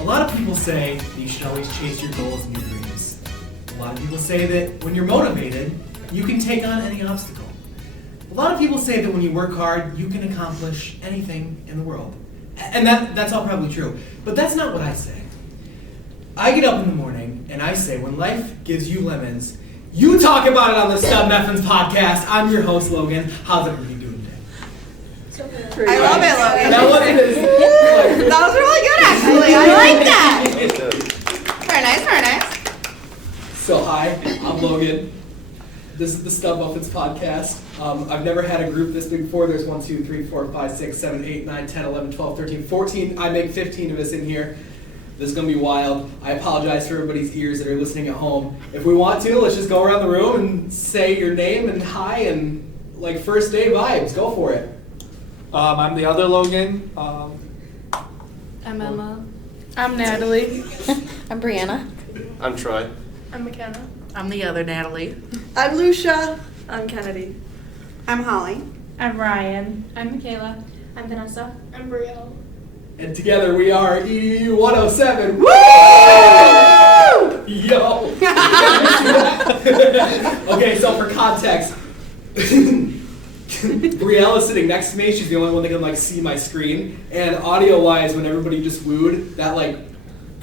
A lot of people say that you should always chase your goals and your dreams. A lot of people say that when you're motivated, you can take on any obstacle. A lot of people say that when you work hard, you can accomplish anything in the world. And that's all probably true. But that's not what I say. I get up in the morning and I say, when life gives you lemons, you talk about it on the StudMuffins Podcast. I'm your host, Logan. How's everybody doing today? I love it, Logan. That was really good, actually. I like that. Very nice, very nice. So hi, I'm Logan. This is the StudMuffins Podcast. I've never had a group this big before. There's 1, 2, 3, 4, 5, 6, 7, 8, 9, 10, 11, 12, 13, 14. I make 15 of us in here. This is going to be wild. I apologize for everybody's ears that are listening at home. If we want to, let's just go around the room and say your name and hi and like first day vibes. Go for it. I'm the other Logan. I'm Emma. I'm Natalie. I'm Brianna. I'm Troy. I'm McKenna. I'm the other Natalie. I'm Lucia. I'm Kennedy. I'm Holly. I'm Ryan. I'm Michaela. I'm Vanessa. I'm Brielle. And together we are E107. Woo! Yo! Okay, so for context, Brielle is sitting next to me. She's the only one that can see my screen. And audio-wise, when everybody just wooed, that so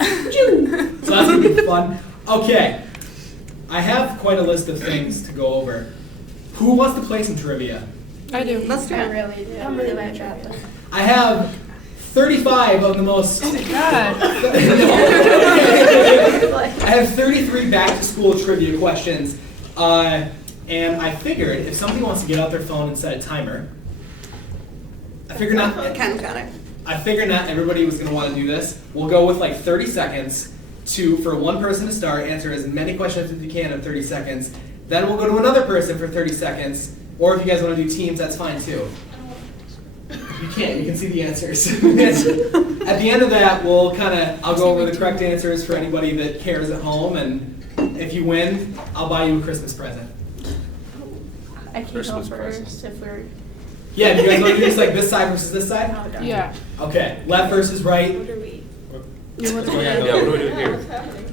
that's gonna be fun. Okay, I have quite a list of things to go over. Who wants to play some trivia? I do. Let's do it. really do. I'm really bad at that. I have 35 of the most. Oh my god. I have 33 back-to-school trivia questions, and I figured if somebody wants to get out their phone and set a timer, I figured Ken's got it. not everybody was going to want to do this. We'll go with 30 seconds for one person to start, answer as many questions as you can in 30 seconds. Then we'll go to another person for 30 seconds, or if you guys want to do teams, that's fine too. You can't. You can see the answers. At the end of that, I'll go over the correct answers for anybody that cares at home, and if you win, I'll buy you a Christmas present. I can go Christmas first presents. if we're. Yeah, do you guys want to do this this side versus this side? Oh, God. Yeah. Okay, left versus right. What are we? Yeah, what do we do here?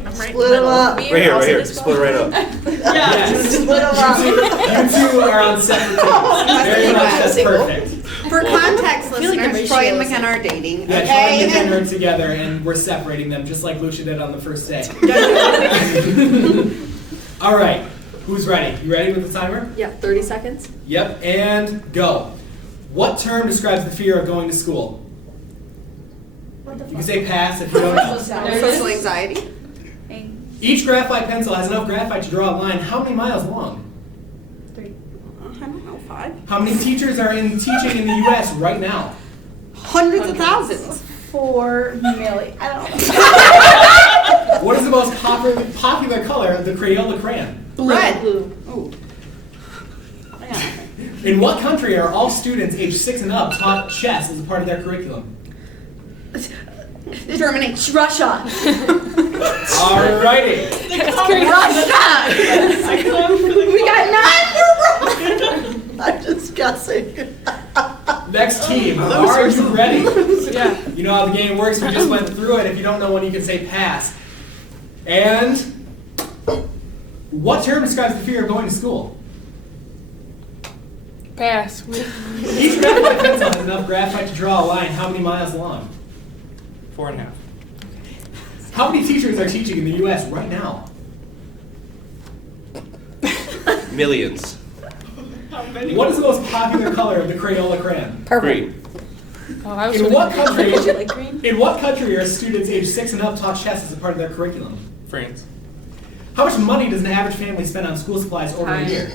I'm right Split them up. Right here. Split right up. Yes. Split them up. You two are on separate teams. Very much, that's perfect. For context, I feel like the listeners, Troy and ratio is McKenna are dating. Yeah, Okay. Troy and McKenna are together, and we're separating them, just like Lucia did on the first day. All right, who's ready? You ready with the timer? Yeah, 30 seconds. Yep, and go. What term describes the fear of going to school? What the fuck? You can say pass if you don't know. Social anxiety. Each graphite pencil has enough graphite to draw a line how many miles long? 3. I don't know, 5. How many teachers are teaching in the U.S. right now? Hundreds of thousands. 4 million. I don't know. What is the most popular color of the Crayola crayon? Red. Blue. Ooh. I got it. In what country are all students aged 6 and up taught chess as a part of their curriculum? Germany. Russia. Alrighty. Russia. We got 9. I'm just guessing. Next team, are you ready? Yeah. You know how the game works, we just went through it. If you don't know one, you can say pass. And what term describes the fear of going to school? Pass. Each graphite pencil has enough graphite to draw a line how many miles long? 4.5. How many teachers are teaching in the U.S. right now? Millions. What is the most popular color of the Crayola crayon? Green. Oh, I was In what country? Would you like green? In what country are students aged 6 and up taught chess as a part of their curriculum? France. How much money does an average family spend on school supplies over a year?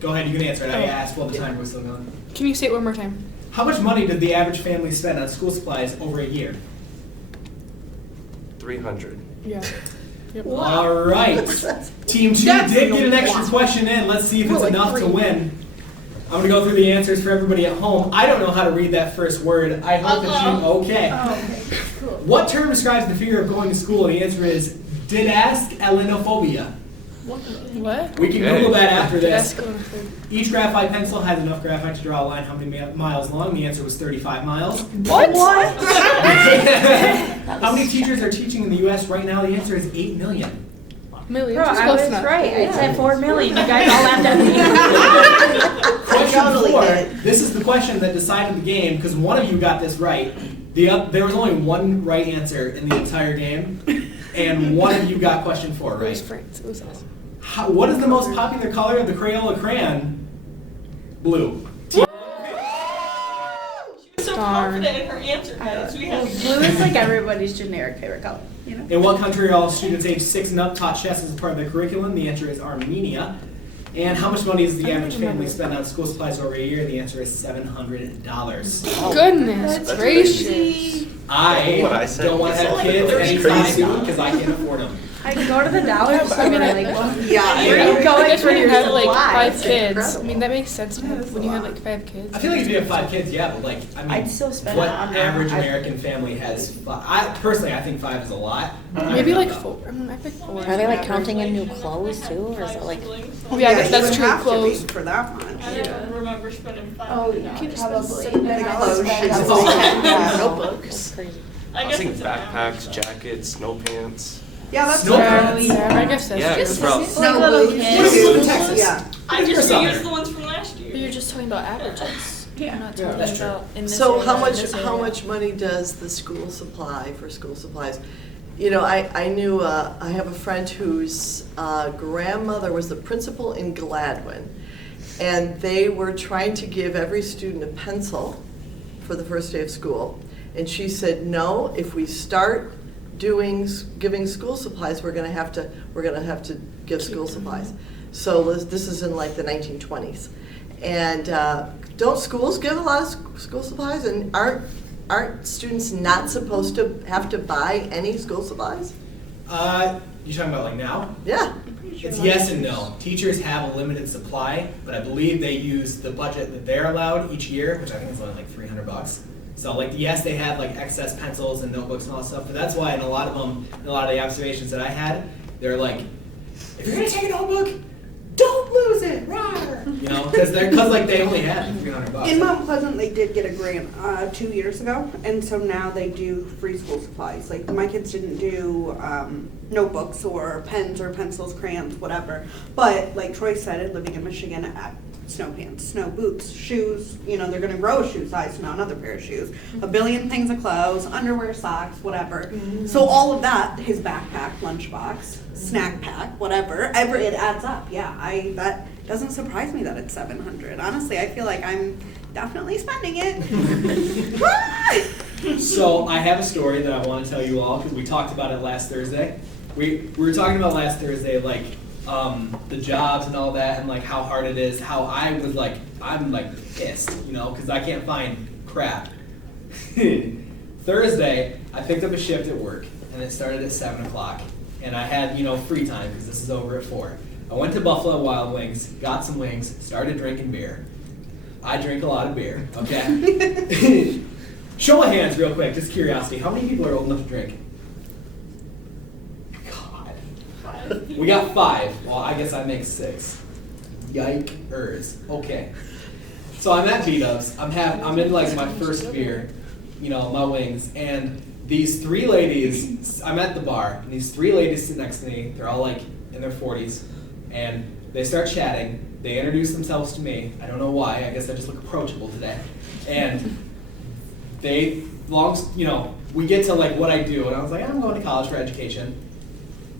Go ahead, you can answer it. I asked while the timer was still going. Can you say it one more time? How much money did the average family spend on school supplies over a year? 300. Yeah. Yep. All right. Team 2 did get an extra question in. Let's see if it's enough to win. I'm going to go through the answers for everybody at home. I don't know how to read that first word. I hope that you... Okay. Oh, okay. Cool. What term describes the fear of going to school? The answer is didascalinophobia. What? We can Okay. Google that after That's this. going through. Each graphite pencil has enough graphite to draw a line how many miles long? The answer was 35 miles. What? How many teachers are teaching in the U.S. right now? The answer is 8 million. Millions. Bro, That's I close was enough. right. I said 4 million. You guys all laughed at me. Question totally 4. did. This is the question that decided the game because one of you got this right. There was only one right answer in the entire game, and one of you got question 4 It was right. France. It was us. What is the most popular color of the Crayola crayon? Blue. So Darn. confident in her answer, guys. We have Blue is like everybody's generic favorite color, you know? In what country are all students aged 6 and up taught chess as a part of their curriculum? The answer is Armenia. And how much money does the average family spend on school supplies over a year? The answer is $700. Goodness That's gracious. I What I said. don't want to have kids That's anytime crazy. soon because I can't afford them. I can go to the dollar store. I mean, like, Yeah. where are you I going guess for when you your have like supplies? 5 kids, incredible. I mean that makes sense to have when you have like 5 kids. I feel like if you have 5 kids, yeah, but like, I mean, I'd still spend what it on average that. American family has 5? I think 5 is a lot. Maybe like 4. I mean, I think 4. Are they like counting in new clothes too, or is it like? Oh, yeah, that's true. Clothes. For that much. I don't remember spending $500. Oh, you Keep probably. Clothes, shoes. Notebooks. Crazy. I I was guess thinking it's backpacks, jackets, snow pants. Yeah, that's Snow Yeah, pants. yeah, I guess that's Yeah, true. it's rough. Snow little boots. kids. What do you do in Texas? Yeah. I Where's just your reused summer? the ones from last But year. you're just talking about averages. Yeah. You're not Yeah, talking that's true. about in this So area, how in much this how area. much money does the school supply for school supplies? You know, I knew I have a friend whose grandmother was the principal in Gladwin, and they were trying to give every student a pencil for the first day of school, and she said, no, if we start giving school supplies, we're gonna have to give school supplies. So this is in like the 1920s, and don't schools give a lot of school supplies, and aren't students not supposed to have to buy any school supplies? You talking about like now? Yeah. It's yes and no. Teachers have a limited supply, but I believe they use the budget that they're allowed each year, which I think is only like $300. So like yes, they had like excess pencils and notebooks and all that stuff, but that's why in a lot of the observations that I had, they're like, if you're gonna take a notebook, don't lose it, rawr! You know, because like they only had $300. In Mount Pleasant, they did get a grant 2 years ago, and so now they do free school supplies. Like my kids didn't do notebooks or pens or pencils, crayons, whatever. But like Troy said, living in Michigan, snow pants, snow boots, shoes. You know, they're going to grow a shoe size to now another pair of shoes. A billion things of clothes, underwear, socks, whatever. So all of that, his backpack, lunchbox, snack pack, whatever, it adds up. Yeah, that doesn't surprise me that it's $700. Honestly, I feel like I'm definitely spending it. So I have a story that I want to tell you all because we talked about it last Thursday. We were talking about last Thursday like the jobs and all that and like how hard it is. How I was like I'm like pissed, you know, because I can't find crap. Thursday I picked up a shift at work and it started at 7 o'clock and I had free time because this is over at 4. I went to Buffalo Wild Wings, got some wings, started drinking beer. I drink a lot of beer, okay? Show of hands real quick, just curiosity. How many people are old enough to drink? God. We got 5. Well, I guess I make 6. Yikers. Okay. So I'm at B-Dubs. I'm in like my first beer, my wings, and these 3 ladies, I'm at the bar, and these 3 ladies sit next to me. They're all like in their 40s, and they start chatting. They introduce themselves to me. I don't know why. I guess I just look approachable today. And we get to like what I do, and I was like, I'm going to college for education.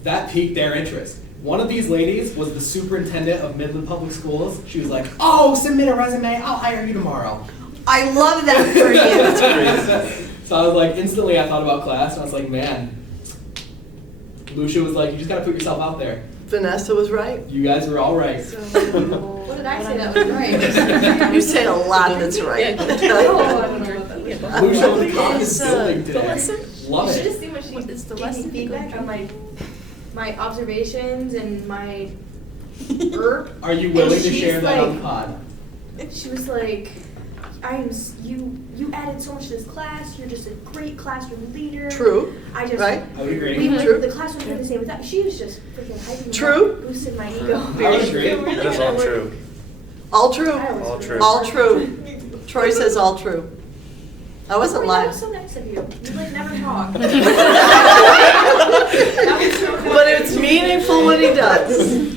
That piqued their interest. One of these ladies was the superintendent of Midland Public Schools. She was like, oh, submit a resume, I'll hire you tomorrow. I love that for you. That's crazy. So I was like, instantly I thought about class, and I was like, man. Lucia was like, you just gotta put yourself out there. Vanessa was right. You guys were all right. What did I say that was right? You say a lot that's right. Lucia was calm Is, and building the today. lesson? Love You should it. have seen what she What is the gave me lesson feedback going on my observations and my Are you willing to she's share that on like- the pod? She was like, you added so much to this class. You're just a great classroom leader. True. I just Right? I would agree. True. The class would be the same without. She was just freaking hyping me True. up, boosting my ego. I would agree. That is all true. All true. I always All do. true. All true. Troy says all true. I wasn't That lying. was so nice of you. You like never talk. But it's meaningful when he does.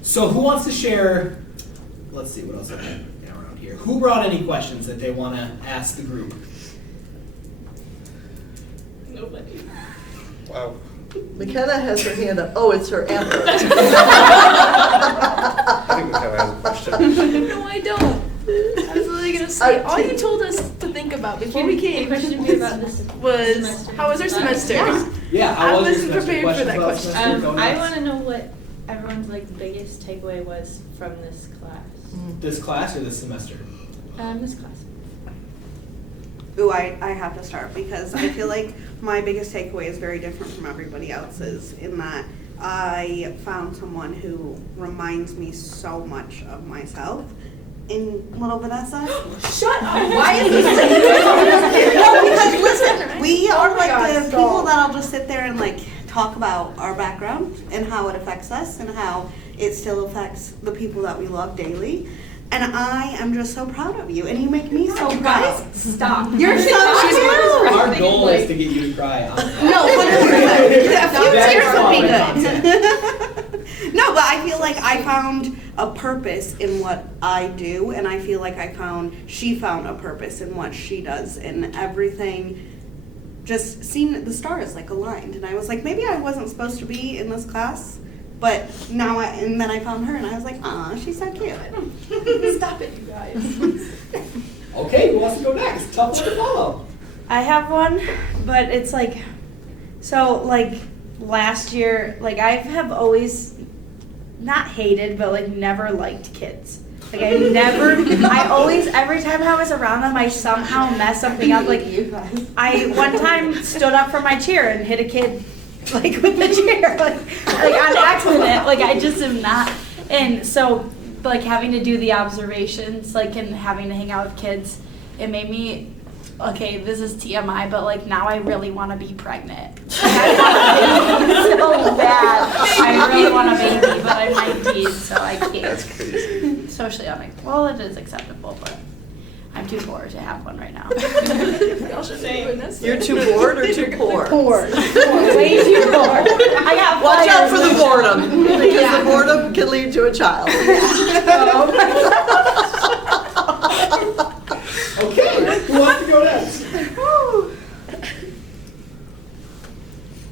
So who wants to share, let's see, what else I have around here. Who brought any questions that they want to ask the group? Nobody. Wow. McKenna has her hand up. Oh, it's her antler. I think McKenna has a question. No, I don't. I was literally gonna say, all you told us to think about before we came Question me about this was, semester. how was our semester? Yeah, I how was wasn't your semester? prepared for Questions that about question. semester? Go I nuts. want to know what everyone's like biggest takeaway was from this class. This class or this semester? This class. Ooh, I have to start because I feel like my biggest takeaway is very different from everybody else's in that I found someone who reminds me so much of myself in little Vanessa. Shut up. Why is this? No, because listen, we are my like God, the stop. people that'll just sit there and like talk about our background and how it affects us and how it still affects the people that we love daily. And I am just so proud of you, and you make me so proud. Stop. You're so cute. Our goal is to get you to cry. On No, 100%. A few That's tears would be quality good. No, but I feel like I found a purpose in what I do, and I feel like she found a purpose in what she does, and everything just seemed, the stars like aligned, and I was like, maybe I wasn't supposed to be in this class, but now and then I found her, and I was like, aw, she's so cute. Stop it, you guys. Okay, who wants to go next? Tough one to follow. I have one, but it's like, so like last year, like I have always not hated, but like never liked kids. Like I always, every time I was around them, I somehow messed something up. Like I one time stood up from my chair and hit a kid, like with the chair, like on accident. Like I just am not, and so like having to do the observations, like and having to hang out with kids, it made me. Okay, this is TMI, but like now I really want to be pregnant. Like, I want a baby so bad. I really want a baby, but I'm 19, so I can't. That's crazy. Socially, I'm like, well, it is acceptable, but I'm too poor to have one right now. You're too bored or too poor? Poor. Way too poor. I got Watch out for the flyers. boredom, because the boredom can lead to a child. Okay, who wants to go next?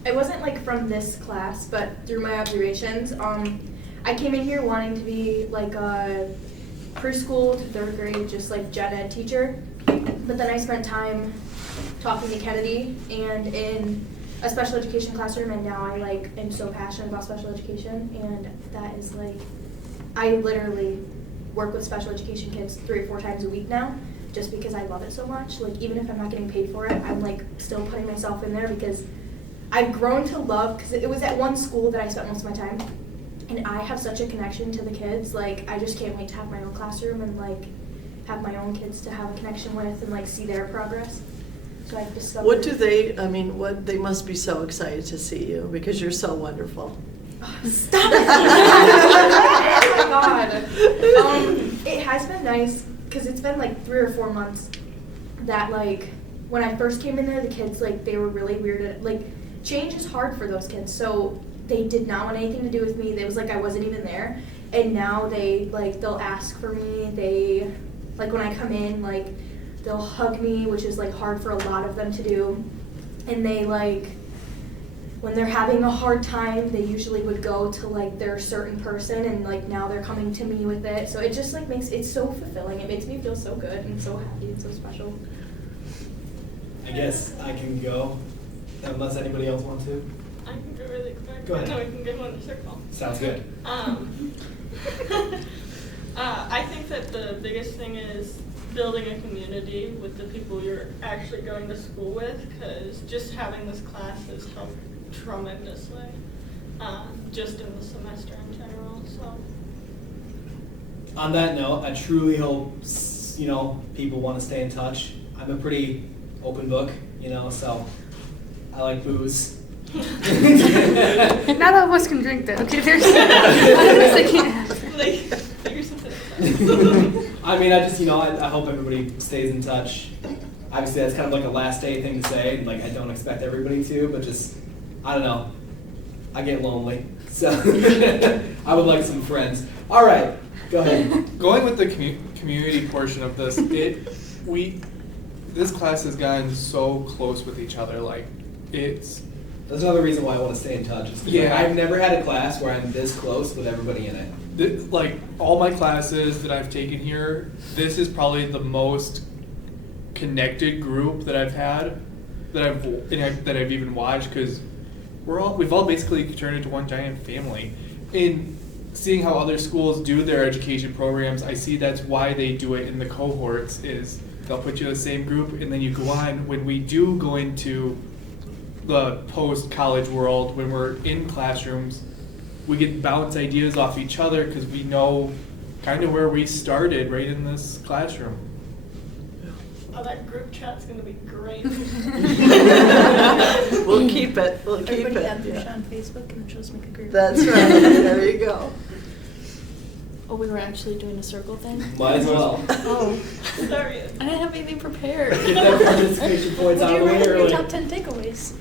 It wasn't like from this class, but through my observations, I came in here wanting to be like a preschool to third grade, just like gen ed teacher. But then I spent time talking to Kennedy and in a special education classroom, and now I like am so passionate about special education, and that is like, I literally work with special education kids 3 or 4 times a week now, just because I love it so much. Like even if I'm not getting paid for it, I'm like still putting myself in there because I've grown to love, because it was at one school that I spent most of my time, and I have such a connection to the kids. Like I just can't wait to have my own classroom and like have my own kids to have a connection with and like see their progress. So I've discovered. What do they must be so excited to see you because you're so wonderful. Stop it! Oh my god. It has been nice because it's been like 3 or 4 months that like when I first came in there, the kids like they were really weird. Like change is hard for those kids, so they did not want anything to do with me. It was like I wasn't even there, and now they'll ask for me. They like when I come in, like they'll hug me, which is like hard for a lot of them to do, and they like. When they're having a hard time, they usually would go to like their certain person, and like now they're coming to me with it. So it just like makes it so fulfilling. It makes me feel so good and so happy and so special. I guess I can go, unless anybody else wants to. I can go really quick. Go ahead. So we can go in a circle. Sounds good. I think that the biggest thing is building a community with the people you're actually going to school with, because just having this class has helped tremendously, just in the semester in general. So On that note, I truly hope just, people want to stay in touch. I'm a pretty open book, so I like booze. Not all of us can drink that. Okay, there's they can't. Like, figure something out. I mean, I hope everybody stays in touch. Obviously, that's kind of like a last day thing to say. Like, I don't expect everybody to, but just, I don't know. I get lonely, so I would like some friends. All right, go ahead. Going with the community portion of this, this class has gotten so close with each other. Like, it's. That's another reason why I want to stay in touch. Is 'cause, Yeah. I've never had a class where I'm this close with everybody in it. Like, all my classes that I've taken here, this is probably the most connected group that I've had, that I've even watched, because we've all basically turned into one giant family. And seeing how other schools do their education programs, I see that's why they do it in the cohorts, is they'll put you in the same group, and then you go on. When we do go into the post-college world, when we're in classrooms, we get bounce ideas off each other because we know kind of where we started right in this classroom. Oh, that group chat's gonna be great. We'll keep it, we'll keep Everybody it. add Lucia Yeah. on Facebook and she'll just make a group. That's right, there you go. Oh, we were actually doing a circle thing? Might as well. Oh. Sorry. I didn't have anything prepared. Get that participation points What out do you way recommend early. your top 10 takeaways?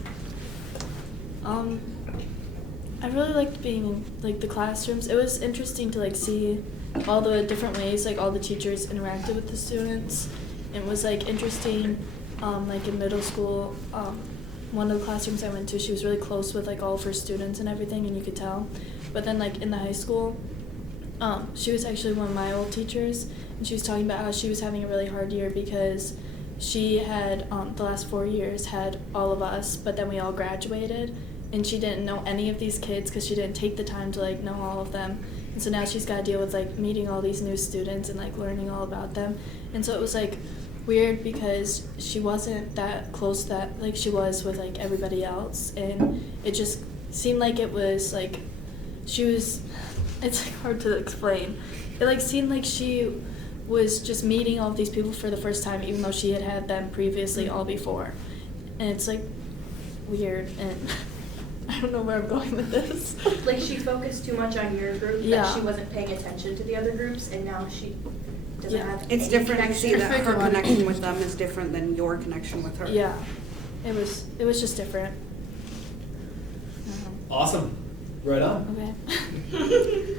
I really liked being in the classrooms. It was interesting to see all the different ways all the teachers interacted with the students. It was interesting, in middle school, one of the classrooms I went to, she was really close with all of her students and everything, and you could tell. But then in the high school, she was actually one of my old teachers, and she was talking about how she was having a really hard year because she had the last 4 years had all of us, but then we all graduated, and she didn't know any of these kids because she didn't take the time to know all of them. And so now she's got to deal with meeting all these new students and learning all about them. And so it was weird because she wasn't that close that she was with everybody else, and it just seemed like it was she was, it's hard to explain. It seemed like she was just meeting all of these people for the first time, even though she had had them previously all before. And it's weird, and I don't know where I'm going with this. She focused too much on your group Yeah. that she wasn't paying attention to the other groups, and now she doesn't Yeah. have It's any different to connection. see that her connection with them is different than your connection with her. Yeah, it was just different. Awesome. Right on. Okay.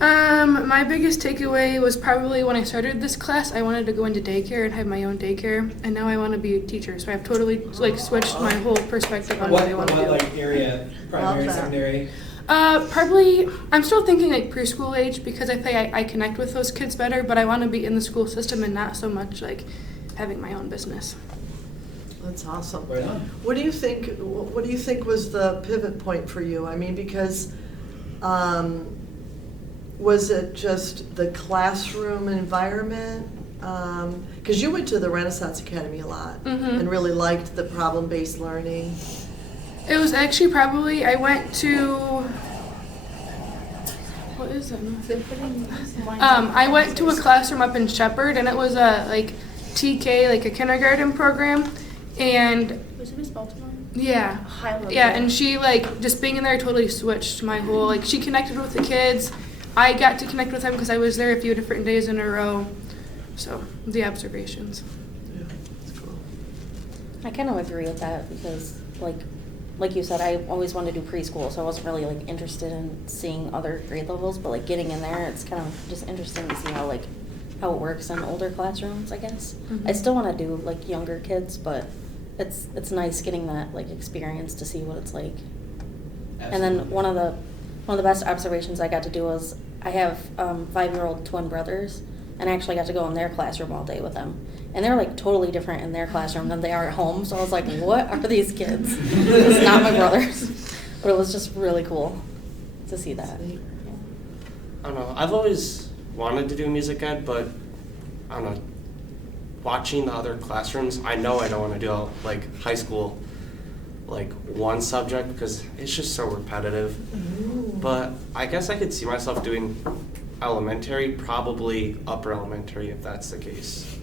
My biggest takeaway was probably when I started this class, I wanted to go into daycare and have my own daycare, and now I want to be a teacher. So I've totally switched my whole perspective on what I want to do. Area? Primary, that. secondary? Probably, I'm still thinking preschool age because I think I connect with those kids better, but I want to be in the school system and not so much having my own business. That's awesome. Right on. What do you think was the pivot point for you? I mean, because was it just the classroom environment? Because you went to the Renaissance Academy a lot and really liked the problem-based learning. It was actually probably, I went to, what is it? I went to a classroom up in Shepherd, and it was a TK, a kindergarten program, and Was it Miss Baltimore? yeah, and she just being in there totally switched my whole, she connected with the kids. I got to connect with them because I was there a few different days in a row, so the observations. Yeah, that's cool. I kind of agree with that because, like you said, I always wanted to do preschool, so I wasn't really interested in seeing other grade levels. But getting in there, it's kind of just interesting to see how it works in older classrooms. I guess I still want to do younger kids, but it's nice getting that experience to see what it's like. Absolutely. And then one of the best observations I got to do was I have 5-year-old twin brothers, and I actually got to go in their classroom all day with them. And they're totally different in their classroom than they are at home. So I was what are these kids? It's not my brothers. But it was just really cool to see that. Neat. I don't know. I've always wanted to do music ed, but I don't know. Watching the other classrooms, I know I don't want to do high school, one subject because it's just so repetitive. But I guess I could see myself doing elementary, probably upper elementary if that's the case.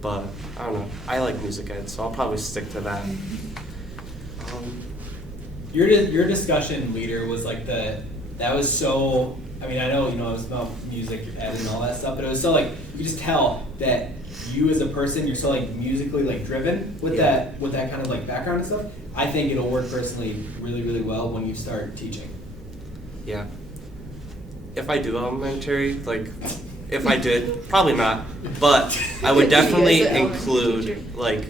But I don't know. I like music ed, so I'll probably stick to that. Your discussion leader was like that was so, I mean, I know, it was about music ed and all that stuff, but it was so like, you could just tell that you as a person, you're so like musically like driven with that kind of like background and stuff. I think it'll work personally really, really well when you start teaching. Yeah. If I do elementary, like, if I did, probably not, but I would definitely include like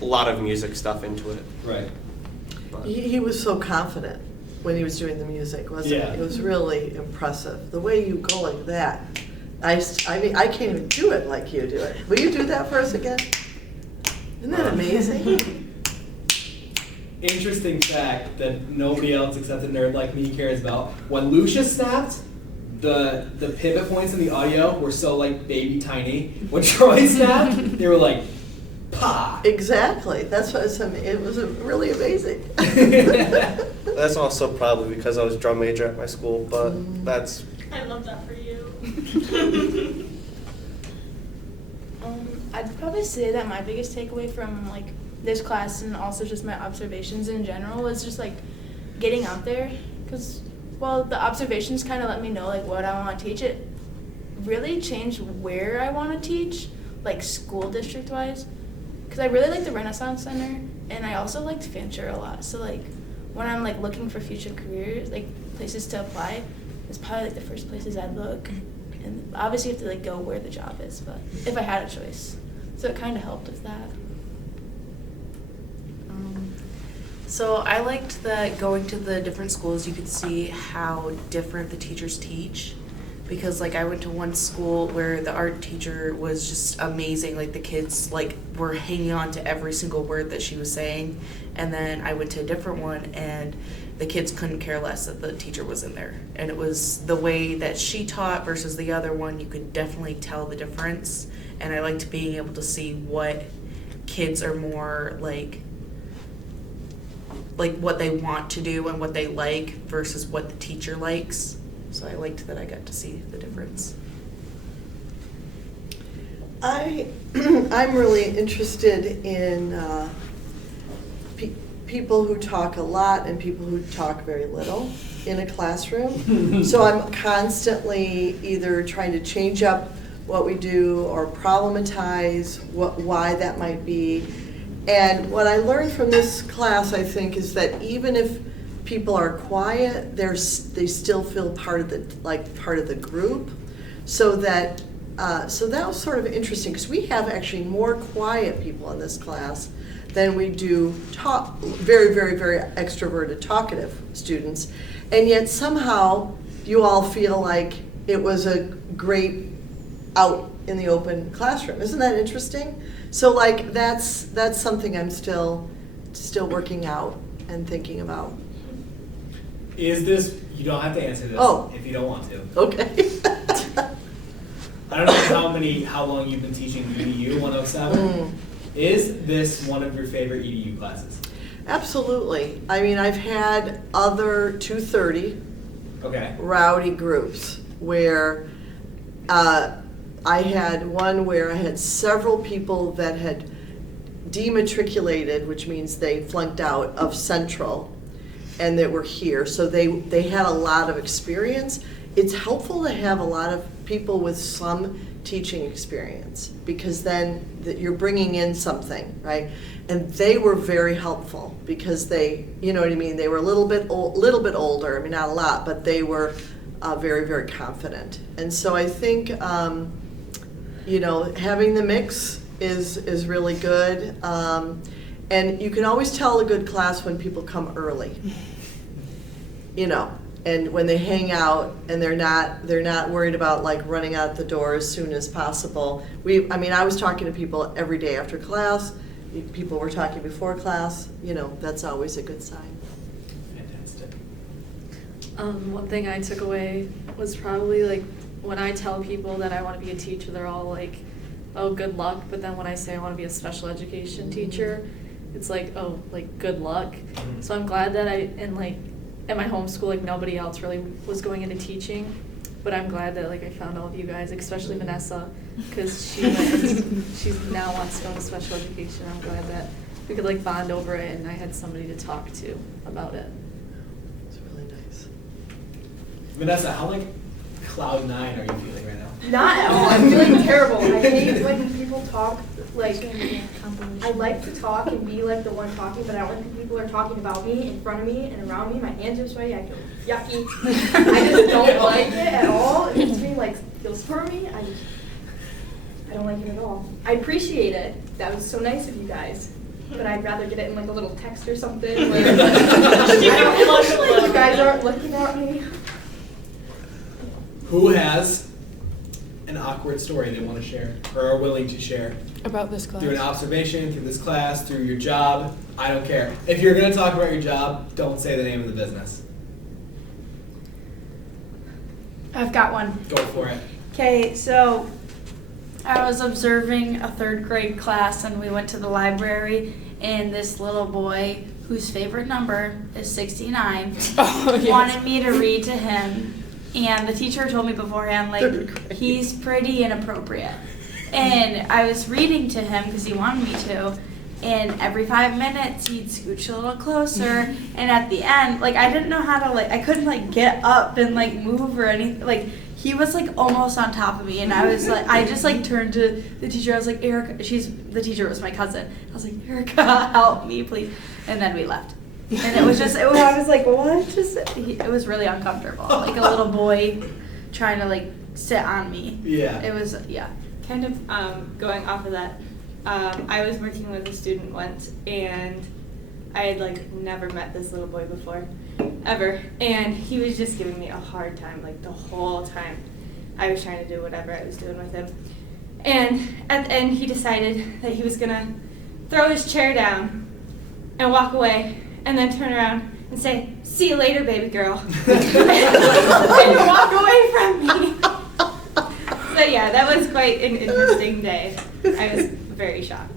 a lot of music stuff into it. Right. But He was so confident when he was doing the music, wasn't Yeah. he? It was really impressive. The way you go like that. I mean, I can't even do it like you do it. Will you do that for us again? Isn't that amazing? Interesting fact that nobody else except a nerd like me cares about. When Lucia snapped, the pivot points in the audio were so like baby tiny. When Troy snapped, they were like, pa! Exactly. That's what it was really amazing. That's also probably because I was drum major at my school, but that's... I love that for you. I'd probably say that my biggest takeaway from like this class and also just my observations in general was just like getting out there, because the observations kind of let me know like what I want to teach. It really changed where I want to teach, like school district wise, because I really like the Renaissance Center and I also liked Fancher a lot. So like when I'm like looking for future careers, like places to apply, it's probably like the first places I'd look. And obviously you have to like go where the job is, but if I had a choice. So it kind of helped with that. So I liked that going to the different schools, you could see how different the teachers teach. Because like I went to one school where the art teacher was just amazing. Like the kids like were hanging on to every single word that she was saying. And then I went to a different one and the kids couldn't care less that the teacher was in there. And it was the way that she taught versus the other one, you could definitely tell the difference. And I liked being able to see what kids are more like what they want to do and what they like versus what the teacher likes. So I liked that I got to see the difference. I'm really interested in people who talk a lot and people who talk very little in a classroom. So I'm constantly either trying to change up what we do or problematize why that might be. And what I learned from this class, I think, is that even if people are quiet, they still feel part of the group. So that was sort of interesting because we have actually more quiet people in this class than we do very, very, very extroverted, talkative students. And yet somehow you all feel like it was a great out in the open classroom. Isn't that interesting? So like that's something I'm still working out and thinking about. Is this, you don't have to answer this if you don't want to. Okay. I don't know how long you've been teaching EDU 107. Is this one of your favorite EDU classes? Absolutely. I mean, I've had other 230 rowdy groups where I had one where I had several people that had dematriculated, which means they flunked out of Central, and that were here. So they had a lot of experience. It's helpful to have a lot of people with some teaching experience because then you're bringing in something, right? And they were very helpful because they, you know what I mean, they were a little bit older, I mean not a lot, but they were very, very confident. And so I think, having the mix is really good. And you can always tell a good class when people come early, and when they hang out and they're not worried about like running out the door as soon as possible. I was talking to people every day after class. People were talking before class. That's always a good sign. Fantastic. One thing I took away was probably like when I tell people that I want to be a teacher, they're all like, "Oh, good luck." But then when I say I want to be a special education teacher, it's like, "Oh, like good luck." So I'm glad that at my home school, like nobody else really was going into teaching. but I'm glad that like I found all of you guys, especially Vanessa, because she now wants to go to special education. I'm glad that we could like bond over it, and I had somebody to talk to about it. It's really nice. Vanessa, how like cloud 9 are you feeling right now? Not at all. I'm feeling terrible. I hate when people talk. Like, I like to talk and be like the one talking, but I don't like when people are talking about me, in front of me, and around me. My hands are sweaty. I feel yucky. I just don't like it at all. It makes me like feel squirmy. I don't like it at all. I appreciate it. That was so nice of you guys. But I'd rather get it in like a little text or something where you guys aren't looking at me. Who has an awkward story they want to share or are willing to share? About this class. Through an observation, through this class, through your job. I don't care. If you're going to talk about your job, don't say the name of the business. I've got one. Go for it. Okay, so I was observing a 3rd grade class and we went to the library and this little boy whose favorite number is 69 wanted me to read to him, and the teacher told me beforehand like he's pretty inappropriate, and I was reading to him because he wanted me to, and every 5 minutes he'd scooch a little closer, and at the end like I didn't know how to like I couldn't like get up and like move or anything, like he was like almost on top of me, and I was like, I just like turned to the teacher. I was like, Erica, the teacher was my cousin. I was like, Erica, help me, please. And then we left. And it was just, I was like, what? It was really uncomfortable. Like a little boy trying to like sit on me. Yeah. It was, yeah. Kind of going off of that, I was working with a student once, and I had like never met this little boy before. Ever. And he was just giving me a hard time, like the whole time I was trying to do whatever I was doing with him. And at the end, he decided that he was gonna throw his chair down and walk away, and then turn around and say, "See you later, baby girl," and walk away from me. So yeah, that was quite an interesting day. I was very shocked.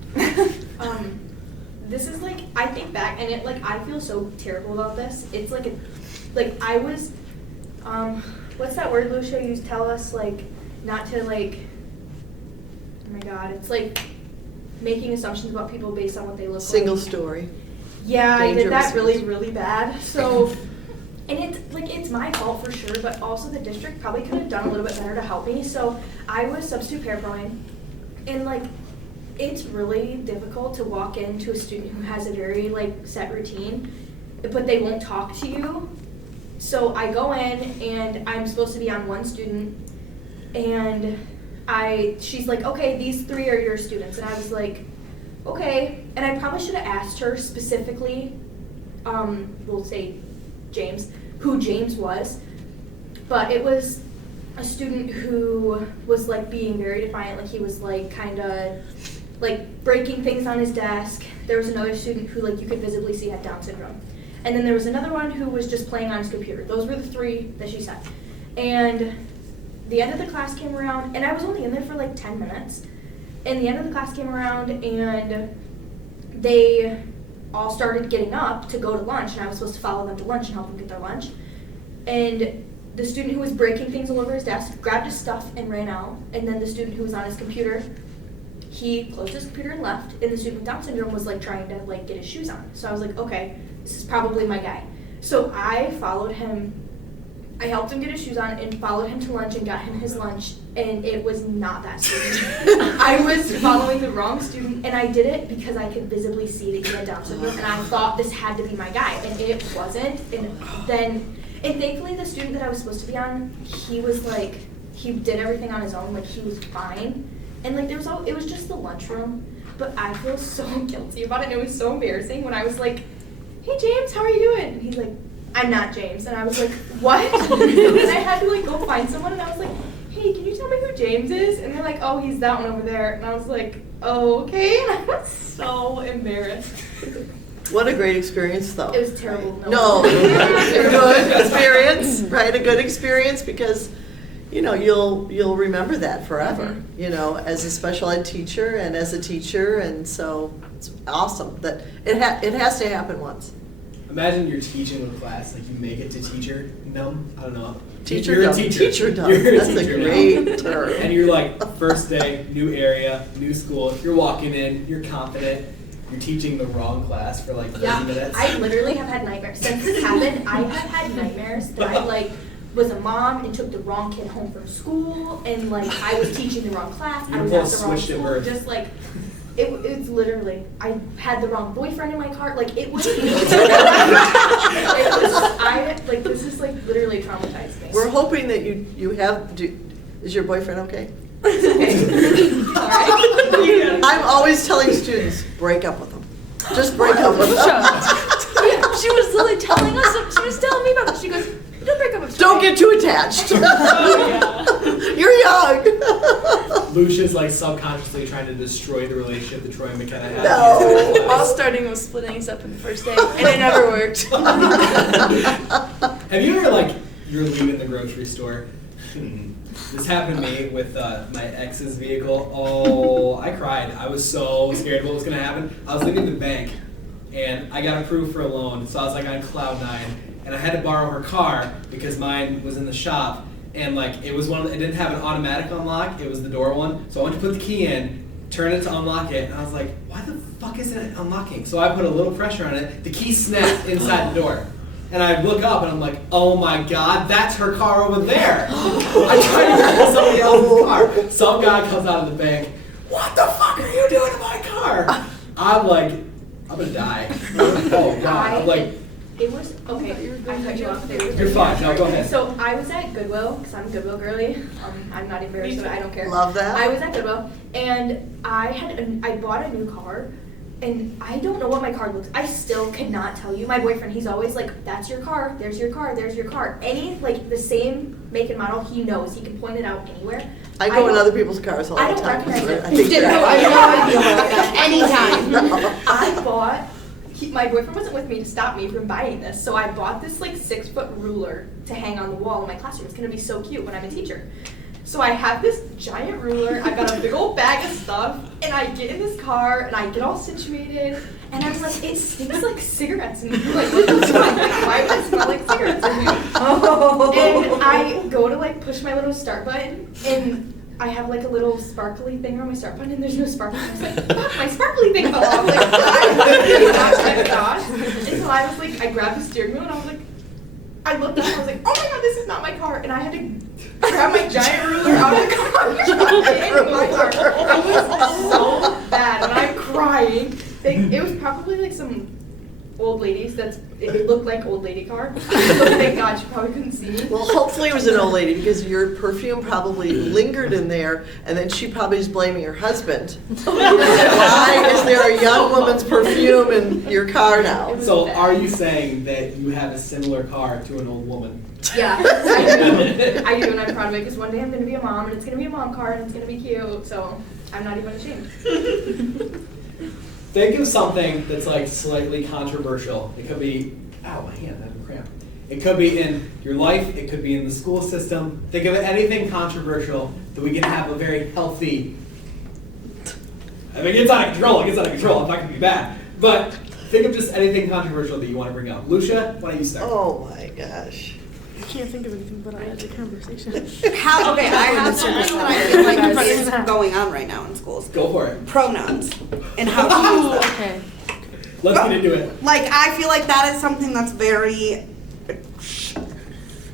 This is like, I think back and it like, I feel so terrible about this. It's like, I was, what's that word Lucia used to tell us, like, not to like, oh my god, it's like making assumptions about people based on what they look Single like. story. Yeah, I did that Dangerous. really bad. So, and it's like, it's my fault for sure, but also the district probably could have done a little bit better to help me. So I was substitute paraphrasing, and like, it's really difficult to walk into a student who has a very like set routine, but they won't talk to you. So I go in and I'm supposed to be on one student, and she's like, okay, these 3 are your students, and I was like, okay. And I probably should have asked her specifically, we'll say James, who James was, but it was a student who was like being very defiant, like he was like kind of like breaking things on his desk. There was another student who like you could visibly see had Down syndrome. And then there was another one who was just playing on his computer. Those were the 3 that she said. And the end of the class came around, and I was only in there for like 10 minutes. And the end of the class came around, and they all started getting up to go to lunch, and I was supposed to follow them to lunch and help them get their lunch. And the student who was breaking things all over his desk grabbed his stuff and ran out. And then the student who was on his computer, he closed his computer and left, and the student with Down syndrome was like trying to like get his shoes on. So I was like, okay, this is probably my guy. So I followed him, I helped him get his shoes on and followed him to lunch and got him his lunch, and it was not that student. I was following the wrong student, and I did it because I could visibly see that he had Down syndrome, and I thought this had to be my guy, and it wasn't. And thankfully the student that I was supposed to be on, he was like, he did everything on his own, like he was fine. And like it was just the lunchroom, but I feel so guilty about it. And it was so embarrassing when I was like, "Hey James, how are you doing?" And he's like, "I'm not James." And I was like, "What?" And I had to like go find someone, and I was like, "Hey, can you tell me who James is?" And they're like, "Oh, he's that one over there." And I was like, "Oh, okay." And I was so embarrassed. What a great experience, though. It was terrible. No, good experience, right? A good experience because, you know, you'll remember that forever. Mm-hmm. You know, as a special ed teacher and as a teacher, and so it's awesome that it has to happen once. Imagine you're teaching a class, like you make it to teacher numb. I don't know. Teacher You're a dumb. teacher. Teacher dumb. You're That's a teacher great now. term. And you're like, first day, new area, new school. You're walking in, you're confident. You're teaching the wrong class for like 30 minutes. I literally have had nightmares. Since this happened, I have had nightmares that I like was a mom and took the wrong kid home from school, and like I was teaching the wrong class. I was at the wrong school. Just like it's literally, I had the wrong boyfriend in my car. Like it was. This is like literally traumatized me. We're hoping that you have. Is your boyfriend okay? I'm always telling students, break up with them. Just break up with them. She was literally telling us. She was telling me about it. She goes, "Don't break up with." Don't get too attached. You're young. Lucia's like subconsciously trying to destroy the relationship that Troy and McKenna had. No. All starting with splitting us up in the first day, and it never worked. Have you ever like you're leaving the grocery store? This happened to me with my ex's vehicle. Oh, I cried. I was so scared of what was going to happen. I was leaving the bank, and I got approved for a loan, so I was like on cloud 9, and I had to borrow her car because mine was in the shop, and like it didn't have an automatic unlock. It was the door one, so I went to put the key in, turn it to unlock it, and I was like, why the fuck isn't it unlocking? So I put a little pressure on it. The key snapped inside the door. And I look up and I'm like, oh my God, that's her car over there. I tried to grab somebody else's car. Some guy comes out of the bank, what the fuck are you doing to my car? I'm like, I'm gonna die. Oh God, I'm like. It was, okay, I cut you off. You're fine, no, go ahead. So I was at Goodwill, because I'm a Goodwill girly. I'm not embarrassed, so I don't care. Love that. I was at Goodwill, and I bought a new car. And I don't know what my car looks. I still cannot tell you. My boyfriend, he's always like, "That's your car. There's your car. There's your car." Any like the same make and model, he knows. He can point it out anywhere. I go in other people's cars all the time. I don't recognize it. I think I that- have no idea about that. Anytime. I bought. My boyfriend wasn't with me to stop me from buying this, so I bought this like 6-foot ruler to hang on the wall in my classroom. It's gonna be so cute when I'm a teacher. So I have this giant ruler, I got a big old bag of stuff, and I get in this car, and I get all situated, and I'm like, it stinks like cigarettes in here. Like, what the fuck? Like, why would it smell like cigarettes in here? And I go to like push my little start button, and I have like a little sparkly thing on my start button, and there's no sparkly. I was like, fuck, my sparkly thing fell off. Like, oh my gosh. And so I was like, I grabbed the steering wheel, and I was like, I looked up and I was like, oh my God, this is not my car. And I had to grab my giant ruler out of the car and shove it into my car. It was so bad. And I'm crying. It was probably like some old ladies it looked like old lady car. So thank God she probably couldn't see me. Well, hopefully it was an old lady because your perfume probably lingered in there, and then she probably is blaming her husband. Why is there a young woman's perfume in your car now? So are you saying that you have a similar car to an old woman? Yeah, I do, and I'm proud of it because one day I'm going to be a mom, and it's going to be a mom car, and it's going to be cute, so I'm not even ashamed. Think of something that's like slightly controversial. It could be, ow, my hand, I have a cramp. It could be in your life, it could be in the school system. Think of anything controversial that we can have a very healthy, I mean, it's out of control, I'm not going to be bad. But think of just anything controversial that you want to bring up. Lucia, why don't you start? Oh my gosh. I can't think of anything, but I had the conversation. I have something that I feel like is going on right now in schools. Go for it. Pronouns and how to use them. Okay. Let's get into it. Like, I feel like that is something that's very,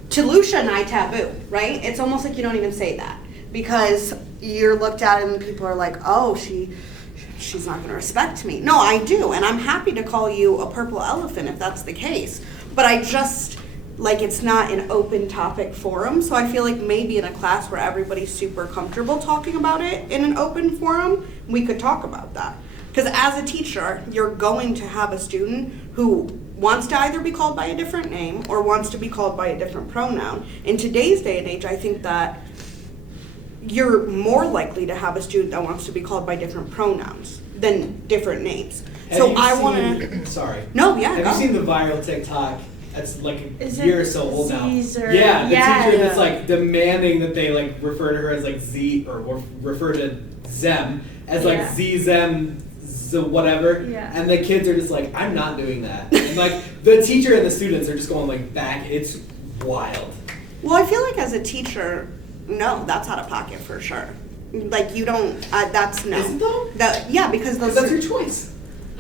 to Lucia and I, taboo, right? It's almost like you don't even say that because you're looked at and people are like, oh, she's not going to respect me. No, I do, and I'm happy to call you a purple elephant if that's the case. But I just, like, it's not an open topic forum, so I feel like maybe in a class where everybody's super comfortable talking about it in an open forum, we could talk about that. Because as a teacher, you're going to have a student who wants to either be called by a different name or wants to be called by a different pronoun. In today's day and age, I think that you're more likely to have a student that wants to be called by different pronouns than different names. So I want to. Sorry. No, yeah. Have go. you seen the viral TikTok? That's like Is a year it or so old now. Caesar? Yeah, the Yeah. teacher that's like demanding that they like refer to her as like Z or refer to Zem as like Z Zem Z whatever. Yeah. And the kids are just like, I'm not doing that. And like the teacher and the students are just going like back. It's wild. Well, I feel like as a teacher, no, that's out of pocket for sure. Like you don't. That's no. Isn't though? Yeah, because those. That's your choice.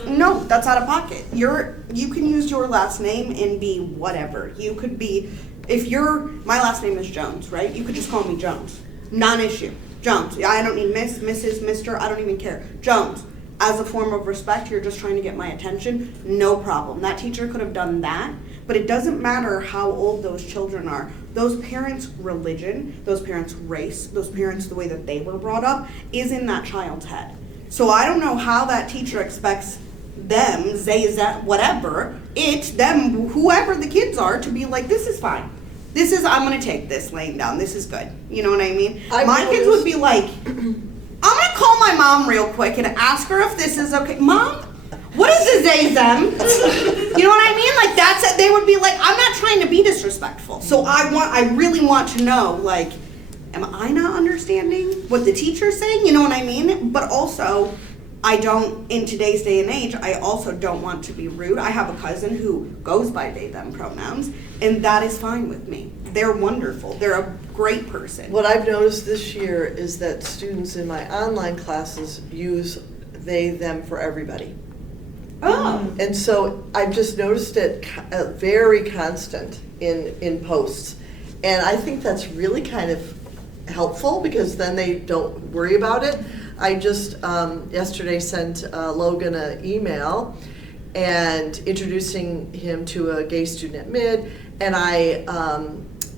No, that's out of pocket. You can use your last name and be whatever. You could be, my last name is Jones, right? You could just call me Jones. Non-issue. Jones. I don't need Miss, Mrs., Mr. I don't even care. Jones. As a form of respect, you're just trying to get my attention. No problem. That teacher could have done that, but it doesn't matter how old those children are. Those parents' religion, those parents' race, those parents, the way that they were brought up, is in that child's head. So I don't know how that teacher expects them, whatever, them, whoever the kids are, to be like, this is fine. I'm going to take this laying down. This is good. You know what I mean? My kids would be like, I'm going to call my mom real quick and ask her if this is okay. Mom, what is a them? You know what I mean? Like, that's it. They would be like, I'm not trying to be disrespectful. So I really want to know, like, am I not understanding what the teacher's saying? You know what I mean? But also, in today's day and age, I also don't want to be rude. I have a cousin who goes by they, them pronouns, and that is fine with me. They're wonderful. They're a great person. What I've noticed this year is that students in my online classes use they, them for everybody. Oh. And so I've just noticed it very constant in posts. And I think that's really kind of helpful because then they don't worry about it. I just yesterday sent Logan an email and introducing him to a gay student at Mid, and I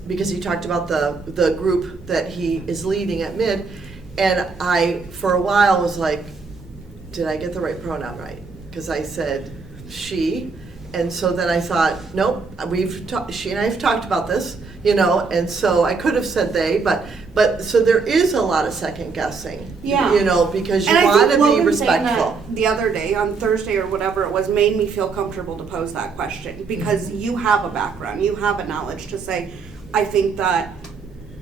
because he talked about the group that he is leading at Mid, and I for a while was like, did I get the right pronoun right? Because I said she, and so then I thought, nope, she and I have talked about this, and so I could have said they, but so there is a lot of second guessing, because you want to be respectful. The other day, on Thursday or whatever it was, made me feel comfortable to pose that question because you have a background, you have a knowledge to say, I think that,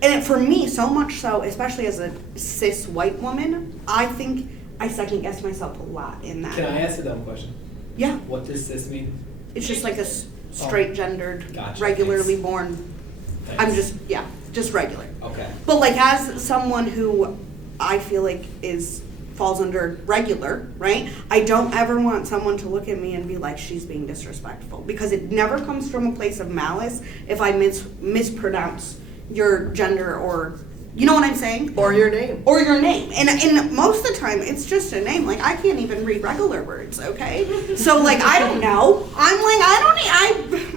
and for me, so much so, especially as a cis white woman, I think I second guess myself a lot in that. Can I ask a dumb question? Yeah. What does cis mean? It's just like a straight gendered, Gotcha, regularly thanks. born. Thanks. I'm just regular. Okay. But like as someone who I feel like falls under regular, right? I don't ever want someone to look at me and be like, she's being disrespectful, because it never comes from a place of malice if I mispronounce your gender or, you know what I'm saying? Or your name. Or your name. And most of the time, it's just a name. Like, I can't even read regular words, okay? So, like, I don't know. I'm like,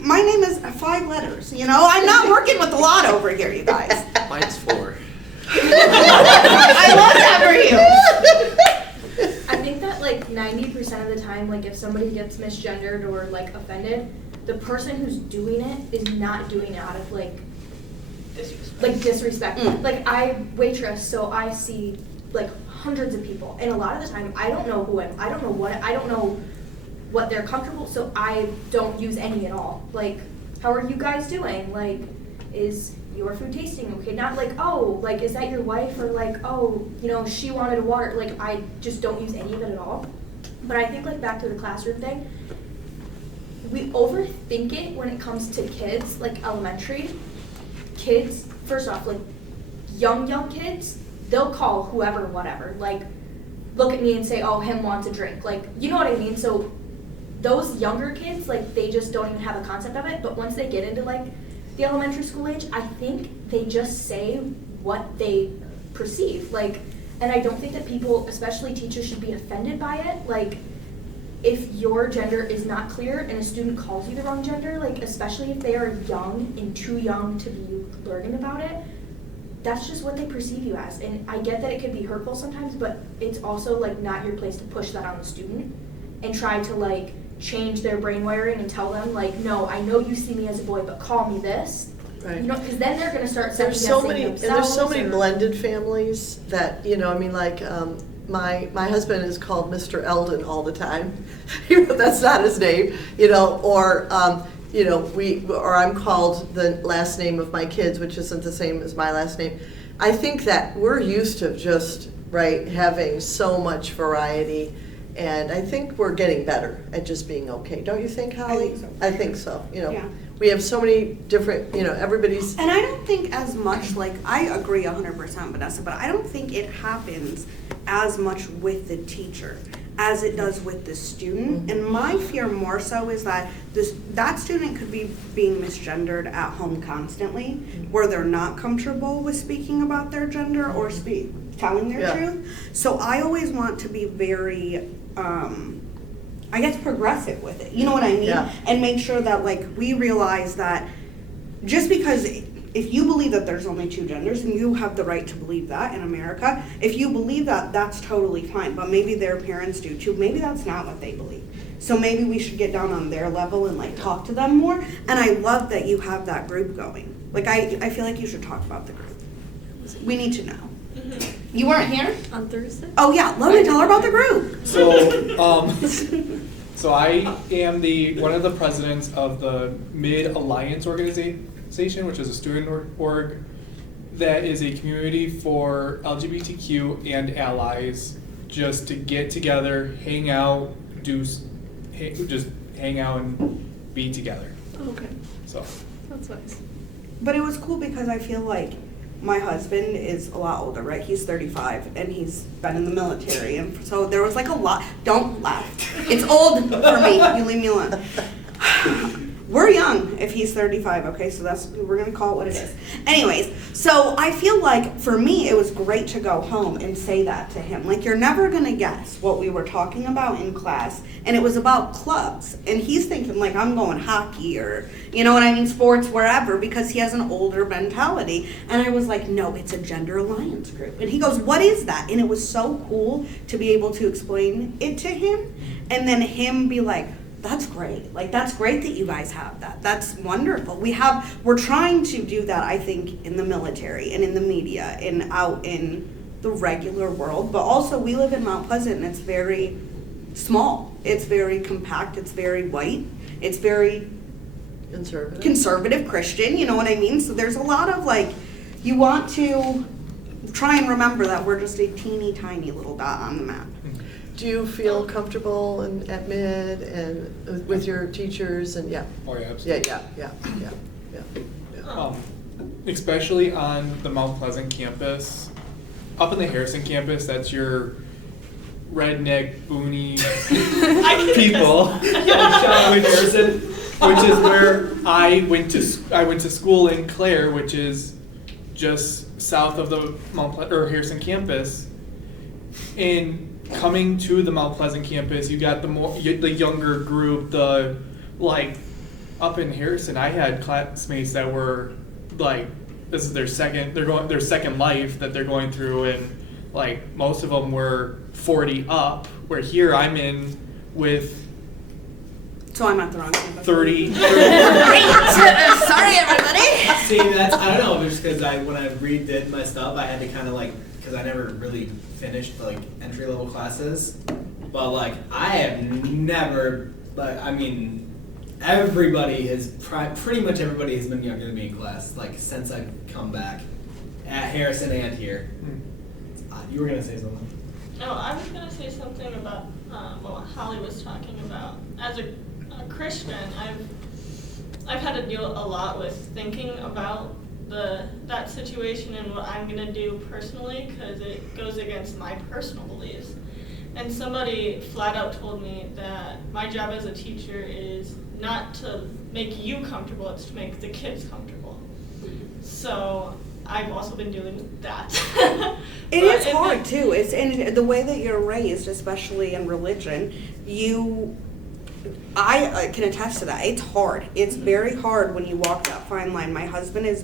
my name is 5 letters, I'm not working with a lot over here, you guys. Mine's 4. I love that for you. I think that, like, 90% of the time, like, if somebody gets misgendered or, like, offended, the person who's doing it is not doing it out of, like, disrespect. Like, I waitress, so I see like hundreds of people, and a lot of the time I don't know I don't know what they're comfortable, so I don't use any at all. Like, how are you guys doing? Like, is your food tasting okay? Not like, oh, like, is that your wife? Or like, oh, she wanted a water. Like, I just don't use any of it at all. But I think, like, back to the classroom thing, we overthink it when it comes to kids, like elementary kids. First off, like, young kids, they'll call whoever whatever, like, look at me and say, oh, him wants a drink, like, you know what I mean? So those younger kids, like, they just don't even have a concept of it. But once they get into, like, the elementary school age, I think they just say what they perceive, like, and I don't think that people, especially teachers, should be offended by it. Like, if your gender is not clear and a student calls you the wrong gender, like, especially if they are young and too young to be learning about it, that's just what they perceive you as. And I get that it can be hurtful sometimes, but it's also, like, not your place to push that on the student and try to, like, change their brain wiring and tell them, like, no, I know you see me as a boy, but call me this. Right. Because then they're going to start There's so many blended families that, my husband is called Mr. Eldon all the time. That's not his name, or or I'm called the last name of my kids, which isn't the same as my last name. I think that we're used to just having so much variety, And I think we're getting better at just being okay. Don't you think, Holly? I think so. I think so. You know, Yeah. we have so many different, you know, everybody's. And I don't think as much, like, I agree 100%, Vanessa, but I don't think it happens as much with the teacher as it does with the student. And my fear more so is that that student could be being misgendered at home constantly, where they're not comfortable with speaking about their gender or telling their truth. So I always want to be very, I guess, progressive with it. You know what I mean? Yeah. And make sure that, like, we realize that just because if you believe that there's only two genders, and you have the right to believe that in America, if you believe that, that's totally fine. But maybe their parents do too. Maybe that's not what they believe. So maybe we should get down on their level and, like, talk to them more. And I love that you have that group going. Like, I feel like you should talk about the group. We need to know. You weren't here? On Thursday? Oh yeah, let me tell her about the group. So I am one of the presidents of the Mid Alliance organization, which is a student org that is a community for LGBTQ and allies, just to get together, hang out, just hang out and be together. Oh, okay. So That's nice. But it was cool because I feel like my husband is a lot older, right? He's 35 and he's been in the military, and so there was like a lot. Don't laugh. It's old for me. You leave me alone. We're young if he's 35, okay? So we're gonna call it what it is. Anyways, so I feel like for me it was great to go home and say that to him. Like, you're never gonna guess what we were talking about in class, and it was about clubs. And he's thinking like I'm going hockey or, you know what I mean, sports, wherever, because he has an older mentality. And I was like, no, it's a gender alliance group. And he goes, what is that? And it was so cool to be able to explain it to him, and then him be like, that's great. Like, that's great that you guys have that. That's wonderful. We're trying to do that, I think, in the military and in the media and out in the regular world. But also, we live in Mount Pleasant, and it's very small. It's very compact. It's very white. It's very conservative Christian, you know what I mean? So there's a lot of, like, you want to try and remember that we're just a teeny tiny little dot on the map. Do you feel comfortable at Mid and with your teachers and yeah? Oh yeah, absolutely. Yeah. Especially on the Mount Pleasant campus, up in the Harrison campus, that's your redneck boony people. Shout out to Harrison, which is where I went to school in Clare, which is just south of the Harrison campus. And coming to the Mount Pleasant campus, you got the younger group, up in Harrison, I had classmates that were like, this is their second life that they're going through, and like most of them were 40 up, where here I'm in with. So I'm at the wrong campus. 30. Sorry, everybody. See, I don't know, just because when I redid my stuff, I had to kind of because I never really finished entry level classes. But I have never, pretty much everybody has been younger than me in class, since I've come back at Harrison and here. You were gonna say something. No, I was gonna say something about what Holly was talking about. As a Christian, I've had to deal a lot with thinking about that situation and what I'm gonna do personally, because it goes against my personal beliefs. And somebody flat out told me that my job as a teacher is not to make you comfortable, it's to make the kids comfortable. So I've also been doing that. It is hard too. And the way that you're raised, especially in religion, I can attest to that. It's hard. It's very hard when you walk that fine line. My husband is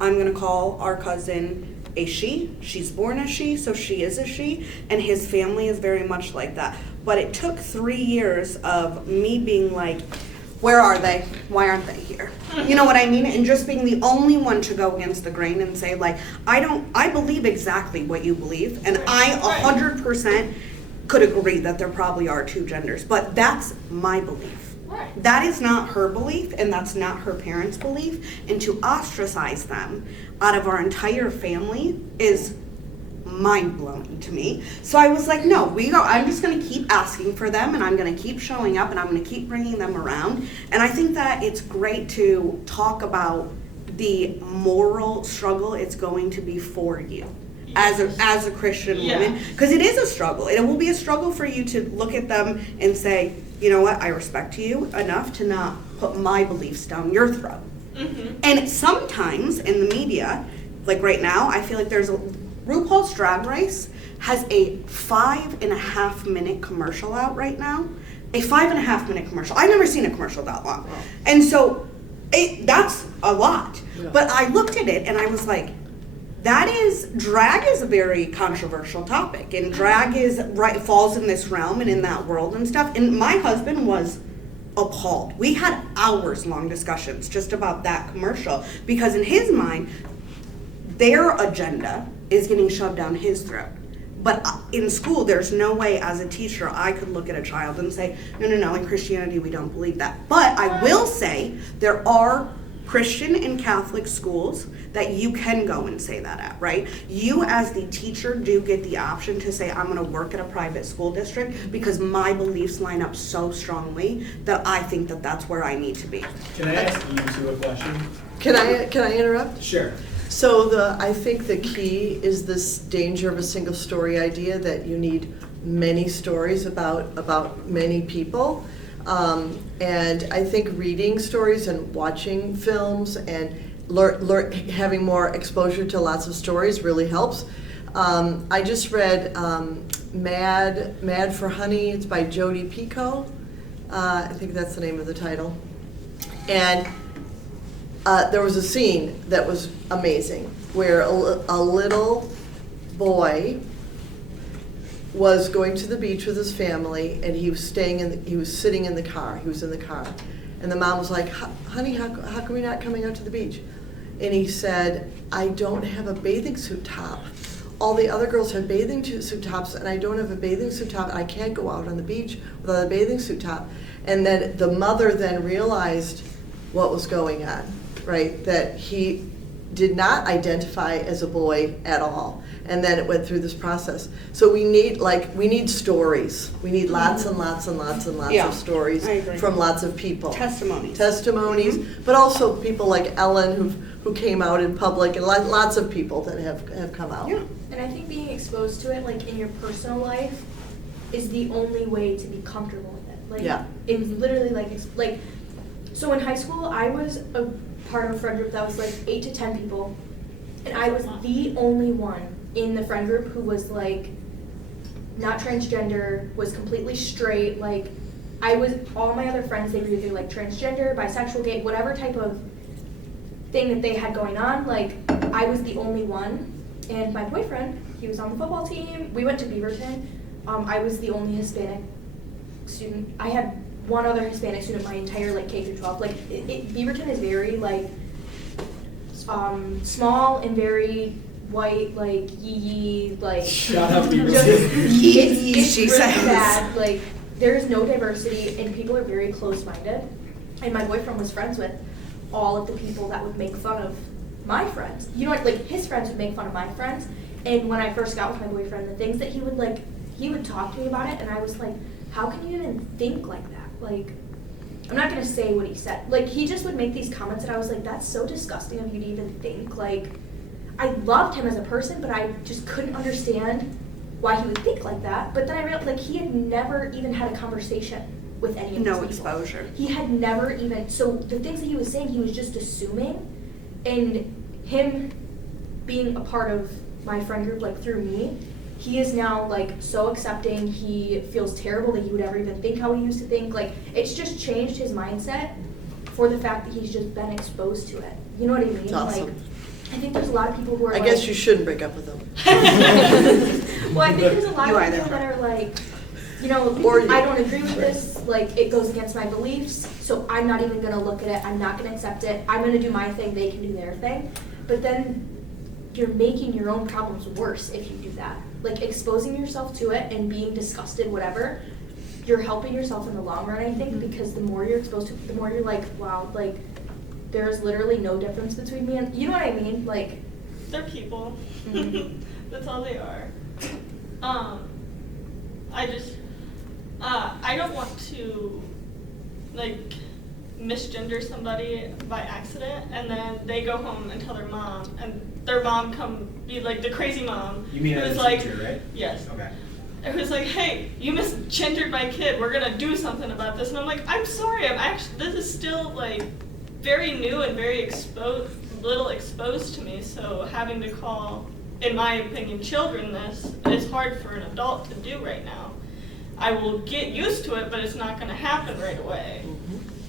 I'm going to call our cousin a she. She's born a she, so she is a she. And his family is very much like that. But it took 3 years of me being like, where are they? Why aren't they here? You know what I mean? And just being the only one to go against the grain and say, I believe exactly what you believe. And I 100% could agree that there probably are two genders, but that's my belief. Right. That is not her belief, and that's not her parents' belief. And to ostracize them out of our entire family is mind-blowing to me. So I was like, no, I'm just going to keep asking for them, and I'm going to keep showing up, and I'm going to keep bringing them around. And I think that it's great to talk about the moral struggle it's going to be for you as a Christian woman, because it is a struggle. It will be a struggle for you to look at them and say, you know what, I respect you enough to not put my beliefs down your throat. Mm-hmm. And sometimes in the media, like right now, I feel like there's RuPaul's Drag Race has a 5.5 minute commercial out right now. A 5.5 minute commercial. I've never seen a commercial that long. Wow. And so that's a lot. Yeah. But I looked at it and I was like, drag is a very controversial topic, and drag falls in this realm and in that world and stuff. And my husband was appalled. We had hours long discussions just about that commercial, because in his mind, their agenda is getting shoved down his throat. But in school, there's no way as a teacher I could look at a child and say, no, in Christianity we don't believe that. But I will say there are Christian and Catholic schools that you can go and say that at, right? You as the teacher do get the option to say, I'm gonna work at a private school district because my beliefs line up so strongly that I think that that's where I need to be. Can I ask you two a question? Can I interrupt? Sure. So I think the key is this danger of a single story idea, that you need many stories about many people. And I think reading stories and watching films and having more exposure to lots of stories really helps. I just read Mad for Honey. It's by Jodi Picoult. I think that's the name of the title. And there was a scene that was amazing where a little boy was going to the beach with his family, and he was sitting in the car. He was in the car, and the mom was like, "Honey, how come you're not coming out to the beach?" And he said, "I don't have a bathing suit top. All the other girls have bathing suit tops, and I don't have a bathing suit top, and I can't go out on the beach without a bathing suit top." And then the mother then realized what was going on, right? That he did not identify as a boy at all. And then it went through this process. So we need stories. We need lots and lots and lots and lots of stories from lots of people. Testimonies, but also people like Ellen who came out in public, and lots of people that have come out. Yeah. And I think being exposed to it, like in your personal life, is the only way to be comfortable with it. Like, it's literally like, so in high school, I was a part of a friend group that was like 8 to 10 people, and I was the only one in the friend group who was like not transgender, was completely straight. Like, all my other friends, they were either like transgender, bisexual, gay, whatever type of thing that they had going on. Like, I was the only one. And my boyfriend, he was on the football team. We went to Beaverton. I was the only Hispanic student. I had one other Hispanic student my entire like K through 12. Like, Beaverton is very like small and very white, like yee, like shut up, Beaverton. It's really bad. Like, there's no diversity, and people are very close-minded. And my boyfriend was friends with all of the people that would make fun of my friends. You know what? Like, his friends would make fun of my friends. And when I first got with my boyfriend, the things that he would talk to me about it, and I was like, how can you even think like that? Like, I'm not gonna say what he said. Like, he just would make these comments, and I was like, that's so disgusting of you to even think. Like, I loved him as a person, but I just couldn't understand why he would think like that. But then I realized, like, he had never even had a conversation with any of these people. No exposure. He had never even, so the things that he was saying, he was just assuming, and him being a part of my friend group, like, through me, he is now, like, so accepting. He feels terrible that he would ever even think how he used to think. Like, it's just changed his mindset for the fact that he's just been exposed to it. You know what I mean? It's awesome. Like, I think there's a lot of people who are I guess you shouldn't break up with them. Well, I think there's a lot of people that are like, you know, I don't agree with this, like, it goes against my beliefs, so I'm not even gonna look at it, I'm not gonna accept it, I'm gonna do my thing, they can do their thing. But then you're making your own problems worse if you do that. Like, exposing yourself to it and being disgusted, whatever, you're helping yourself in the long run, I think, because the more you're exposed to it, the more you're like, wow, like, there's literally no difference between me and, you know what I mean? Like, they're people. That's all they are. I don't want to, like, misgender somebody by accident, and then they go home and tell their mom, and their mom come be like the crazy mom. You mean as a like, teacher, right? Yes. Okay. It was like, hey, you misgendered my kid. We're gonna do something about this. And I'm like, I'm sorry. This is still like very new and very little exposed to me. So having to call, in my opinion, children this is hard for an adult to do right now. I will get used to it, but it's not gonna happen right away,